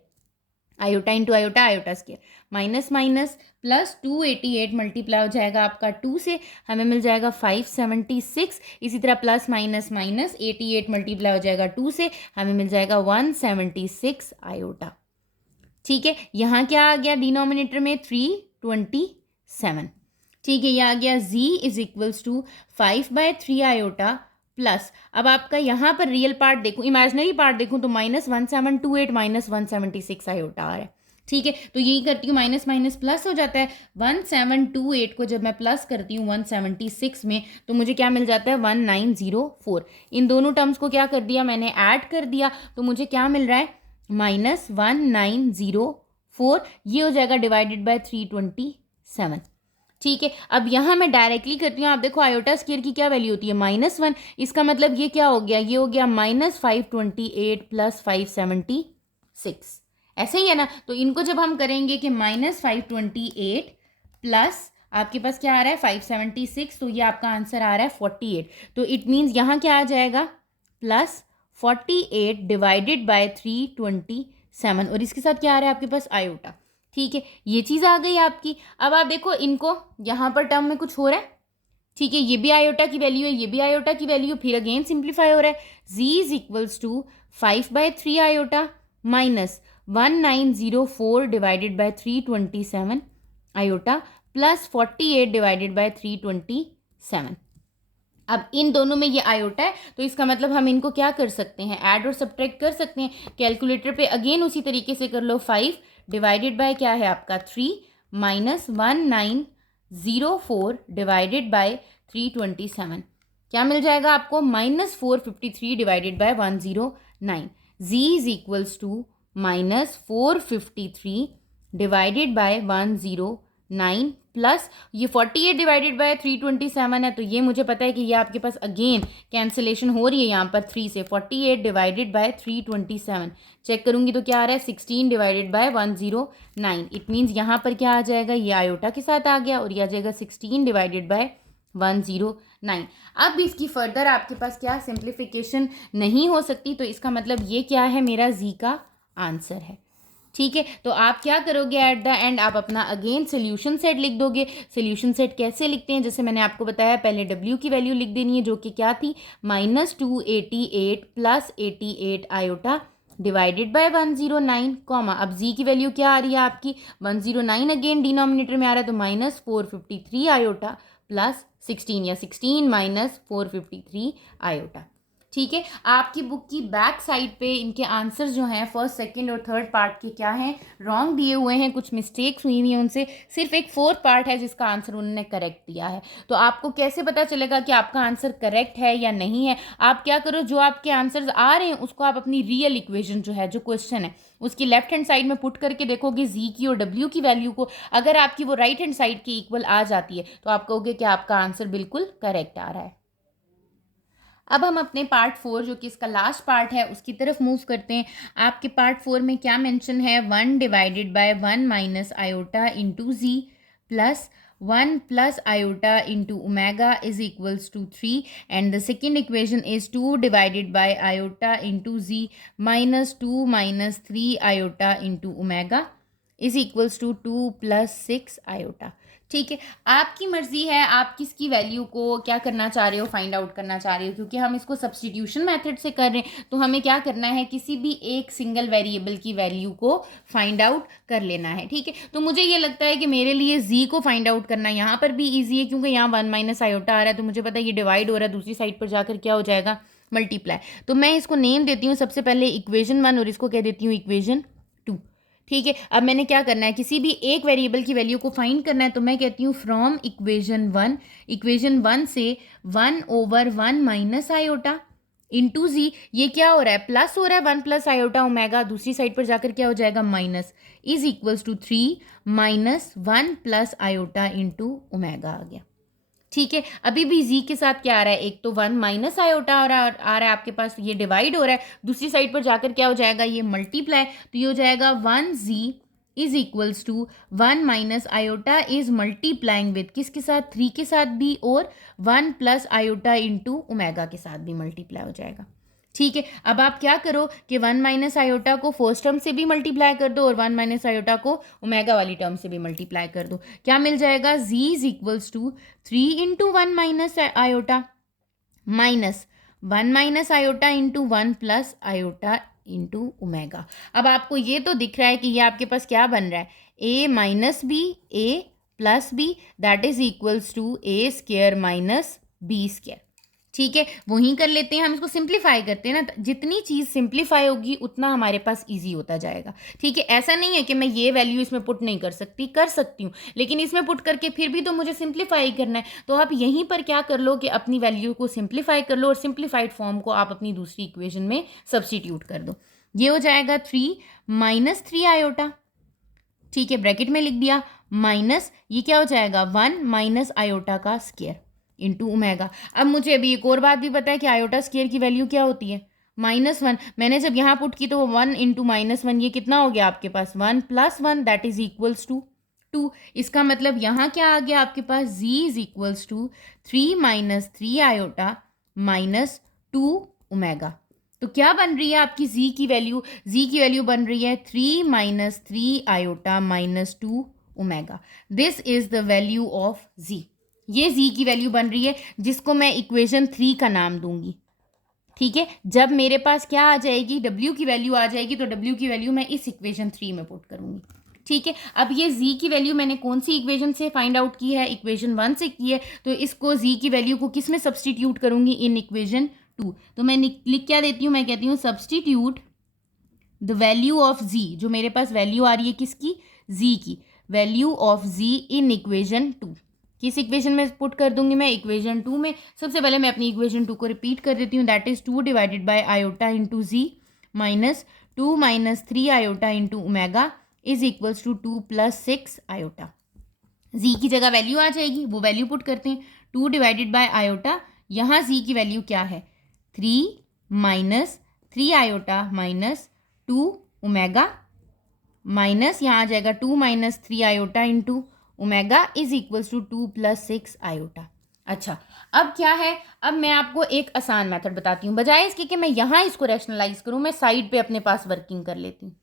Iota into iota, iota square, minus minus plus 288 multiply हो जाएगा आपका 2 से, हमें मिल जाएगा 576। इसी तरह प्लस माइनस माइनस 88 मल्टीप्लाई हो जाएगा 2 से, हमें मिल जाएगा 176 आयोटा। ठीक है, यहाँ क्या आ गया डिनोमिनेटर में 327। ठीक है, ये आ गया z is equals to 5/3 iota plus, अब आपका यहाँ पर रियल पार्ट देखूँ, इमेजिनरी पार्ट देखूँ तो -1728 -176 आयोटा आ रहा है। ठीक है, तो यही करती हूँ, माइनस माइनस प्लस हो जाता है। 1728 को जब मैं प्लस करती हूँ 176 में तो मुझे क्या मिल जाता है 1904। इन दोनों टर्म्स को क्या कर दिया मैंने, ऐड कर दिया, तो मुझे क्या मिल रहा है -1904। ये हो जाएगा डिवाइडेड बाय 327। ठीक है, अब यहाँ मैं डायरेक्टली करती हूँ, आप देखो आयोटा स्क्वायर की क्या वैल्यू होती है -1, इसका मतलब ये क्या हो गया, ये हो गया -528 प्लस 576, ऐसे ही है ना। तो इनको जब हम करेंगे कि -528 प्लस आपके पास क्या आ रहा है 576, तो ये आपका आंसर आ रहा है 48। तो इट मीन्स यहाँ क्या आ जाएगा प्लस 48 डिवाइडेड बाय 327, और इसके साथ क्या आ रहा है आपके पास आयोटा। ठीक है, ये चीज़ आ गई आपकी। अब आप देखो इनको, यहाँ पर टर्म में कुछ हो रहा है। ठीक है, ये भी आयोटा की वैल्यू है, ये भी आयोटा की वैल्यू, फिर अगेन सिंप्लीफाई हो रहा है। z is equals to 5/3 iota minus 1904 divided by 327 iota plus 48 divided by 327। अब इन दोनों में ये आयोटा है, तो इसका मतलब हम इनको क्या कर सकते हैं, ऐड और सब्ट्रैक्ट कर सकते हैं। कैलकुलेटर पे अगेन उसी तरीके से कर लो, 5 डिवाइडेड बाय क्या है आपका 3 माइनस 1904 डिवाइडेड बाय 327, क्या मिल जाएगा आपको -453 divided by 109। z is equals to -453 divided by 109 plus ये 48 डिवाइडेड बाय 327 है, तो ये मुझे पता है कि ये आपके पास अगेन कैंसिलेशन हो रही है यहाँ पर 3 से। 48 डिवाइडेड बाय 327 चेक करूँगी तो क्या आ रहा है 16 डिवाइडेड बाय 109। इट मीन्स यहाँ पर क्या आ जाएगा, ये आयोटा के साथ आ गया, और ये आ जाएगा 16 डिवाइडेड बाय 109। अब इसकी फर्दर आपके पास क्या सिंप्लीफिकेशन नहीं हो सकती, तो इसका मतलब ये क्या है, मेरा z का आंसर है। ठीक है, तो आप क्या करोगे एट द एंड, आप अपना अगेन सोल्यूशन सेट लिख दोगे। सोल्यूशन सेट कैसे लिखते हैं, जैसे मैंने आपको बताया, पहले w की वैल्यू लिख देनी है जो कि क्या थी -288 plus 88 iota divided by 109 comma, अब z की वैल्यू क्या आ रही है आपकी 109, अगेन डिनोमिनेटर में आ रहा है, तो -453 आयोटा प्लस 16 या 16 माइनस 453 आयोटा। ठीक है, आपकी बुक की बैक साइड पे इनके आंसर्स जो हैं फर्स्ट सेकंड और थर्ड पार्ट के क्या हैं, रॉन्ग दिए हुए हैं, कुछ मिस्टेक्स हुई हुई हैं उनसे, सिर्फ एक फोर्थ पार्ट है जिसका आंसर उन्होंने करेक्ट दिया है। तो आपको कैसे पता चलेगा कि आपका आंसर करेक्ट है या नहीं है, आप क्या करो, जो आपके आंसर्स आ रहे हैं उसको आप अपनी रियल इक्वेशन जो है, जो क्वेश्चन है उसकी लेफ्ट हैंड साइड में पुट करके देखोगे z की और w की वैल्यू को, अगर आपकी वो राइट हैंड साइड की इक्वल आ जाती है तो आप कहोगे कि आपका आंसर बिल्कुल करेक्ट आ रहा है। अब हम अपने पार्ट 4 जो कि इसका लास्ट पार्ट है उसकी तरफ मूव करते हैं। आपके पार्ट 4 में क्या मेंशन है, 1 divided by 1 minus iota into z plus 1 plus iota into omega is equals to 3 and the second equation is 2 divided by iota into z minus 2 minus 3 iota into omega is equals to 2 plus 6 iota. ठीक है, आपकी मर्जी है आप किसकी वैल्यू को क्या करना चाह रहे हो, फाइंड आउट करना चाह रहे हो। क्योंकि हम इसको सब्स्टिट्यूशन मेथड से कर रहे हैं तो हमें क्या करना है, किसी भी एक सिंगल वेरिएबल की वैल्यू को फाइंड आउट कर लेना है। ठीक है, तो मुझे ये लगता है कि मेरे लिए z को फाइंड आउट करना यहाँ पर भी ईजी है, क्योंकि यहाँ 1 माइनस आयोटा आ रहा है, तो मुझे पता है ये डिवाइड हो रहा है, दूसरी साइड पर जाकर क्या हो जाएगा मल्टीप्लाई। तो मैं इसको नेम देती हूँ सबसे पहले इक्वेशन 1 और इसको कह देती हूँ इक्वेशन 2। ठीक है, अब मैंने क्या करना है, किसी भी एक वेरिएबल की वैल्यू को फाइंड करना है, तो मैं कहती हूँ फ्रॉम इक्वेशन 1 से 1/1 माइनस आयोटा इंटू z, ये क्या हो रहा है प्लस हो रहा है 1 प्लस आयोटा ओमेगा, दूसरी साइड पर जाकर क्या हो जाएगा minus, is equals to 3 minus 1 plus iota into omega आ गया। ठीक है, अभी भी z के साथ क्या आ रहा है, एक तो 1 माइनस आयोटा आ रहा है आपके पास, ये डिवाइड हो रहा है, दूसरी साइड पर जाकर क्या हो जाएगा ये मल्टीप्लाई, तो ये हो जाएगा 1z is equals to 1 minus iota is multiplying with किसके साथ, 3 के साथ भी, और 1 प्लस आयोटा इंटू ओमेगा के साथ भी मल्टीप्लाई हो जाएगा। ठीक है, अब आप क्या करो कि 1 माइनस आयोटा को फर्स्ट टर्म से भी मल्टीप्लाई कर दो और 1 माइनस आयोटा को ओमेगा वाली टर्म से भी मल्टीप्लाई कर दो। क्या मिल जाएगा? z is equals to 3 into 1 minus iota minus 1 minus iota into 1 plus iota into omega. अब आपको ये तो दिख रहा है कि ये आपके पास क्या बन रहा है, a minus b a plus b that is equals to a square minus b square. ठीक है, वहीं कर लेते हैं, हम इसको सिंप्लीफाई करते हैं ना, जितनी चीज़ सिंप्लीफाई होगी उतना हमारे पास इजी होता जाएगा। ठीक है, ऐसा नहीं है कि मैं ये वैल्यू इसमें पुट नहीं कर सकती, कर सकती हूँ, लेकिन इसमें पुट करके फिर भी तो मुझे सिंप्लीफाई करना है। तो आप यहीं पर क्या कर लो कि अपनी वैल्यू को सिंप्लीफाई कर लो और सिंप्लीफाइड फॉर्म को आप अपनी दूसरी इक्वेशन में सब्सटीट्यूट कर दो। ये हो जाएगा 3 माइनस 3 आयोटा, ठीक है, ब्रैकेट में लिख दिया, माइनस ये क्या हो जाएगा 1 माइनस आयोटा का स्क्वायर इंटू ओमेगा। अब मुझे अभी एक और बात भी पता है कि आयोटा स्क्वायर की वैल्यू क्या होती है, -1। मैंने जब यहाँ पुट की तो 1 इंटू -1 ये कितना हो गया आपके पास 1 plus 1 that is equals to 2। इसका मतलब यहाँ क्या आ गया आपके पास, z is equals to 3 minus 3 iota minus 2 omega. तो क्या बन रही है आपकी z की वैल्यू, z की वैल्यू बन रही है 3 minus 3 iota minus 2 omega. This is the value of z। ये z की वैल्यू बन रही है जिसको मैं इक्वेशन 3 का नाम दूंगी। ठीक है, जब मेरे पास क्या आ जाएगी, w की वैल्यू आ जाएगी, तो w की वैल्यू मैं इस इक्वेशन 3 में पुट करूंगी। ठीक है, अब ये z की वैल्यू मैंने कौन सी इक्वेशन से फाइंड आउट की है, इक्वेशन 1 से की है, तो इसको z की वैल्यू को किस में सब्सटीट्यूट करूंगी, इन इक्वेशन 2। तो मैं लिख क्या देती हूँ, मैं कहती हूँ substitute the value of z, जो मेरे पास वैल्यू आ रही है किसकी, z की, value of z in equation 2। किस इक्वेशन में पुट कर दूंगी मैं, इक्वेशन 2 में। सबसे पहले मैं अपनी इक्वेशन 2 को रिपीट कर देती हूँ, that is 2 divided by iota into z minus 2 minus 3 iota into omega is equals to 2 plus 6 iota. z की जगह वैल्यू आ जाएगी, वो वैल्यू पुट करते हैं, 2 डिवाइडेड बाय आयोटा, यहाँ z की वैल्यू क्या है 3 minus 3 iota minus 2 omega minus यहाँ आ जाएगा 2 minus 3 iota into omega is equals to 2 plus 6 iota. अच्छा, अब क्या है, अब मैं आपको एक आसान मेथड बताती हूँ, बजाय इसके कि मैं यहाँ इसको रैशनलाइज करूँ, मैं साइड पे अपने पास वर्किंग कर लेती हूँ।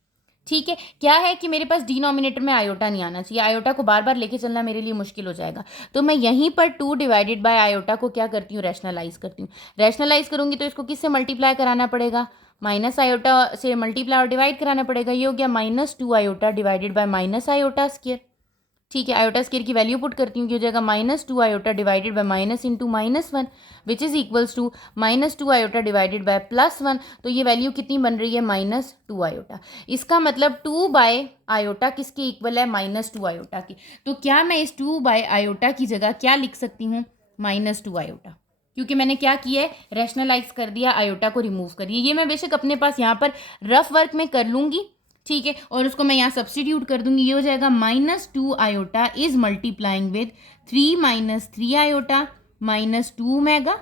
ठीक है, क्या है कि मेरे पास डिनोमिनेटर में आयोटा नहीं आना चाहिए, आयोटा को बार बार लेके चलना मेरे लिए मुश्किल हो जाएगा, तो मैं यहीं पर 2 डिवाइडेड बाय आयोटा को क्या करती हूँ, रैशनलाइज करती हूँ। रैशनलाइज करूँगी तो इसको किससे मल्टीप्लाई कराना पड़ेगा, माइनस आयोटा से मल्टीप्लाई और डिवाइड कराना पड़ेगा। ये हो गया -2 iota divided by minus iota square. ठीक है, आयोटा स्क्वायर की वैल्यू पुट करती हूँ, कि हो जाएगा -2 iota divided by minus into -1 which is equals to -2 iota divided by +1। तो ये वैल्यू कितनी बन रही है, -2 आयोटा। इसका मतलब 2 बाय आयोटा किसके इक्वल है, -2 आयोटा की। तो क्या मैं इस 2 बाय आयोटा की जगह क्या लिख सकती हूँ, -2 आयोटा, क्योंकि मैंने क्या किया है, रैशनलाइज कर दिया, आयोटा को रिमूव करिए। ये मैं बेशक अपने पास यहाँ पर रफ वर्क में कर लूँगी, ठीक है, और उसको मैं यहाँ सब्सटीट्यूट कर दूंगी। ये हो जाएगा -2 iota is multiplying with 3 minus 3 iota minus 2 omega.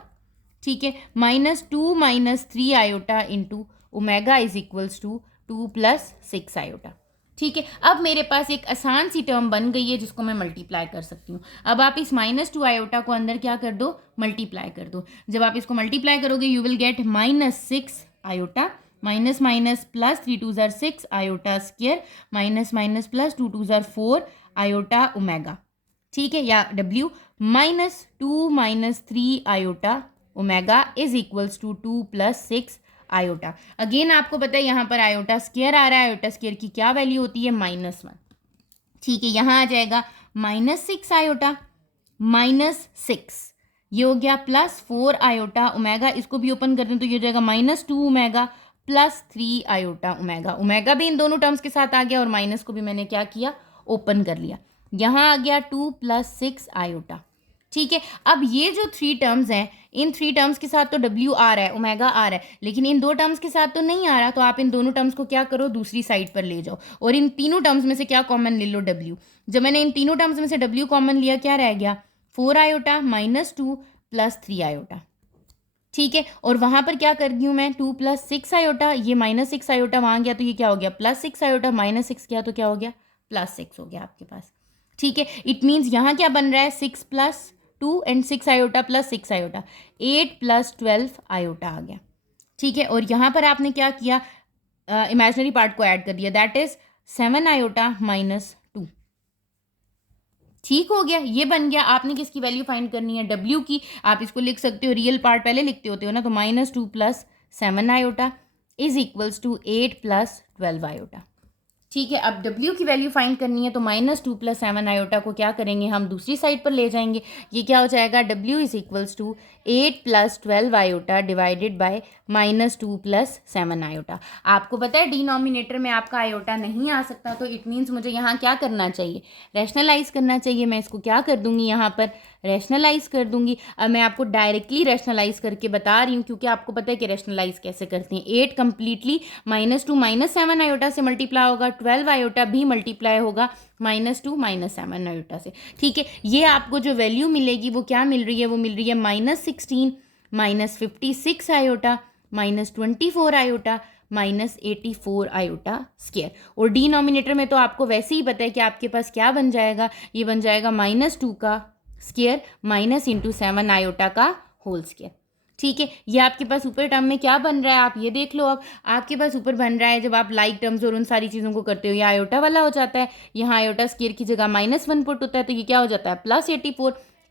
ठीक है, -2 minus 3 iota into omega is equals to 2 plus 6 iota. ठीक है, अब मेरे पास एक आसान सी टर्म बन गई है जिसको मैं मल्टीप्लाई कर सकती हूँ। अब आप इस -2 आयोटा को अंदर क्या कर दो, मल्टीप्लाई कर दो। जब आप इसको मल्टीप्लाई करोगे you will get -6 iota minus minus plus 3 2 are 6 iota square minus minus plus 2 2 tsar 4 iota omega. ठीक है, या W -2 minus 3 iota omega is equals to 2 plus 6 iota. Again आपको पता है यहाँ पर आयोटा स्क्वायर आ रहा है, आयोटा स्क्वायर की क्या वैल्यू होती है, -1। ठीक है, यहाँ आ जाएगा -6 आयोटा -6, ये हो गया +4 आयोटा ओमेगा। इसको भी ओपन कर दें तो ये हो जाएगा -2 ओमेगा +3 आयोटा ओमेगा। ओमेगा भी इन दोनों टर्म्स के साथ आ गया और माइनस को भी मैंने क्या किया, ओपन कर लिया। यहाँ आ गया 2 + 6 आयोटा। ठीक है, अब ये जो 3 टर्म्स हैं, इन 3 टर्म्स के साथ तो W आ रहा है, ओमेगा आ रहा है, लेकिन इन 2 टर्म्स के साथ तो नहीं आ रहा। तो आप इन दोनों टर्म्स को क्या करो, दूसरी साइड पर ले जाओ और इन तीनों टर्म्स में से क्या कॉमन ले लो, W। जब मैंने इन तीनों टर्म्स में से W कॉमन लिया, क्या रह गया, 4 आयोटा -2 + 3 आयोटा। ठीक है, और वहाँ पर क्या कर दी हूँ मैं, 2 + 6 आयोटा, ये -6 आयोटा वहाँ गया तो ये क्या हो गया, +6 आयोटा, -6 गया तो क्या हो गया, +6 हो गया आपके पास। ठीक है, इट मीन्स यहाँ क्या बन रहा है, 6 + 2 एंड 6 आयोटा + 6 आयोटा, 8 + 12 आयोटा आ गया। ठीक है, और यहाँ पर आपने क्या किया, इमेजिनरी पार्ट को ऐड कर दिया, दैट इज 7 आयोटा माइनस 2। ठीक हो गया, ये बन गया। आपने किसकी वैल्यू फाइंड करनी है, W की। आप इसको लिख सकते हो, रियल पार्ट पहले लिखते होते हो ना, तो -2 + 7 iota is equals to 8 + 12 iota. ठीक है, अब W की वैल्यू फाइंड करनी है, तो -2 + 7 आयोटा को क्या करेंगे, हम दूसरी साइड पर ले जाएंगे। ये क्या हो जाएगा, W is equals to 8 + 12 iota divided by -2 + 7 iota. आपको पता है डिनोमिनेटर में आपका आयोटा नहीं आ सकता, तो इट मीन्स मुझे यहाँ क्या करना चाहिए, रैशनलाइज करना चाहिए। मैं इसको क्या कर दूंगी, यहाँ पर रैशनलाइज कर दूंगी। अब मैं आपको डायरेक्टली रैशनलाइज करके बता रही हूँ, क्योंकि आपको पता है कि रैशनलाइज कैसे करते हैं। 8 कंप्लीटली -2 - 7 आयोटा से मल्टीप्लाई होगा, 12 आयोटा भी मल्टीप्लाई होगा -2 - 7 आयोटा से। ठीक है, ये आपको जो वैल्यू मिलेगी वो क्या मिल रही है, वो मिल रही है -16 -56 आयोटा -24 आयोटा -84 आयोटा स्क्वायर। और डिनोमिनेटर में तो आपको वैसे ही पता है कि आपके पास क्या बन जाएगा, ये बन जाएगा -2 का स्क्वायर -7 आयोटा का होल स्क्वायर। ठीक है, ये आपके पास ऊपर टर्म में क्या बन रहा है, आप ये देख लो। अब आपके पास ऊपर बन रहा है, जब आप लाइक टर्म्स और उन सारी चीज़ों को करते हो, ये आयोटा वाला हो जाता है। यहाँ आयोटा स्क्वायर की जगह -1 पुट होता है, तो ये क्या हो जाता है,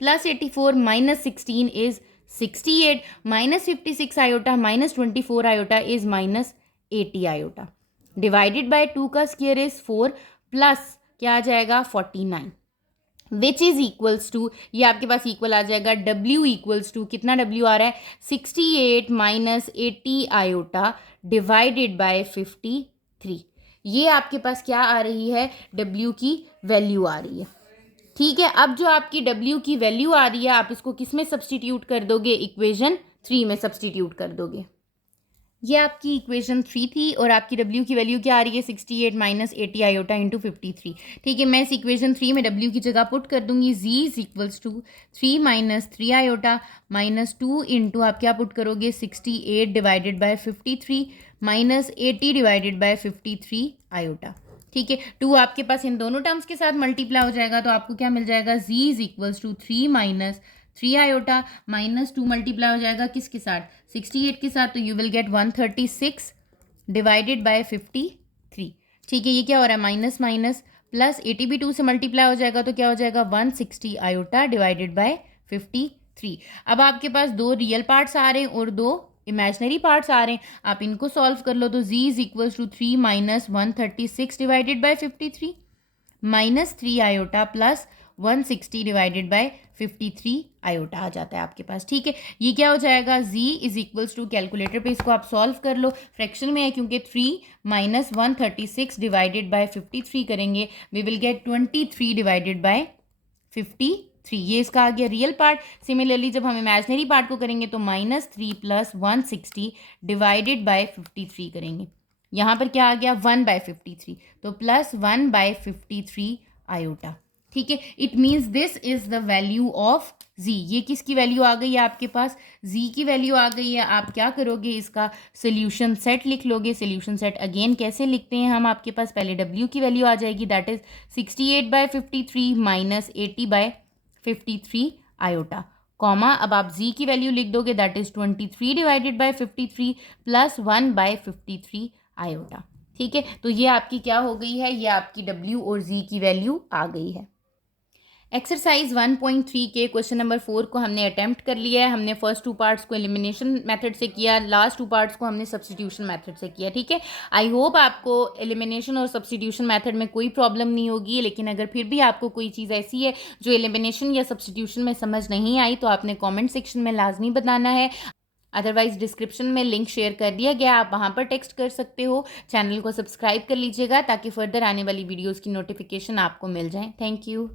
+84 -16 is 68 -56 iota -24 iota is -80 iota divided by 2 का स्क्वायर इज 4 प्लस क्या आ जाएगा 49 विच इज इक्वल्स टू, ये आपके पास इक्वल आ जाएगा W इक्वल्स टू, कितना W आ रहा है 68 -80 आयोटा डिवाइडेड बाय 53। ये आपके पास क्या आ रही है, W की वैल्यू आ रही है। ठीक है, अब जो आपकी W की वैल्यू आ रही है, आप इसको किस में सब्सटीट्यूट कर दोगे, इक्वेशन 3 में सब्सटीट्यूट कर दोगे। ये आपकी इक्वेशन 3 थी, और आपकी W की वैल्यू क्या आ रही है, 68 -80 आयोटा इंटू 53। ठीक है, मैं इस इक्वेशन 3 में W की जगह पुट कर दूंगी, Z is equals to 3 - 3 iota -2 into आप क्या पुट करोगे, 68 divided by 53 -80 divided by 53 iota. ठीक है, 2 आपके पास इन दोनों टर्म्स के साथ मल्टीप्लाई हो जाएगा, तो आपको क्या मिल जाएगा, Z is equals to 3 - 3 iota -2 multiply हो जाएगा किसके साथ, 68 के साथ, तो you will get 136 divided by 53। ठीक है, ये क्या हो रहा है, माइनस माइनस प्लस 80 भी 2 से मल्टीप्लाई हो जाएगा, तो क्या हो जाएगा 160 आयोटा डिवाइडेड बाय 53। अब आपके पास 2 रियल पार्ट्स आ रहे हैं और 2 इमेजिनरी पार्ट्स आ रहे हैं, आप इनको सॉल्व कर लो। तो Z is equals to 3 - 136 divided by 53 -3 iota plus 160 divided by 53 iota आ जाता है आपके पास। ठीक है, ये क्या हो जाएगा, Z is equals to, calculator पे इसको आप सॉल्व कर लो, फ्रैक्शन में है क्योंकि 3 - 136 डिवाइडेड बाय 53 करेंगे, we will get 23 divided by 53। ये इसका आ गया रियल पार्ट। सिमिलरली जब हम इमेजिनरी पार्ट को करेंगे तो -3 प्लस 160 डिवाइडेड बाय 53 करेंगे। यहाँ पर क्या आ गया 1/53, तो +1/53 आयोटा। ठीक है, it means this is the value of Z। ये किसकी वैल्यू आ गई है आपके पास, Z की वैल्यू आ गई है। आप क्या करोगे, इसका सोल्यूशन सेट लिख लोगे। सोल्यूशन सेट अगेन कैसे लिखते हैं हम, आपके पास पहले W की वैल्यू आ जाएगी, दैट इज 68/53 -80/53 आयोटा, कॉमा अब आप Z की वैल्यू लिख दोगे, that is 23 divided by 53 plus 1/53 iota. ठीक है, तो ये आपकी क्या हो गई है, ये आपकी W और Z की वैल्यू आ गई है। एक्सरसाइज 1.3 के क्वेश्चन नंबर 4 को हमने अटेम्प्ट कर लिया है। हमने फर्स्ट 2 पार्ट्स को एलिमिनेशन मेथड से किया, लास्ट 2 पार्ट्स को हमने सब्स्टिट्यूशन मेथड से किया। ठीक है, आई होप आपको एलिमिनेशन और सब्स्टिट्यूशन मेथड में कोई प्रॉब्लम नहीं होगी, लेकिन अगर फिर भी आपको कोई चीज़ ऐसी है जो एलिमिनेशन या सब्स्टिट्यूशन में समझ नहीं आई तो आपने कॉमेंट सेक्शन में लाजमी बताना है। अदरवाइज डिस्क्रिप्शन में लिंक शेयर कर दिया गया, आप वहाँ पर टेक्स्ट कर सकते हो। चैनल को सब्सक्राइब कर लीजिएगा ताकि फर्दर आने वाली वीडियोज़ की नोटिफिकेशन आपको मिल जाए। Thank you.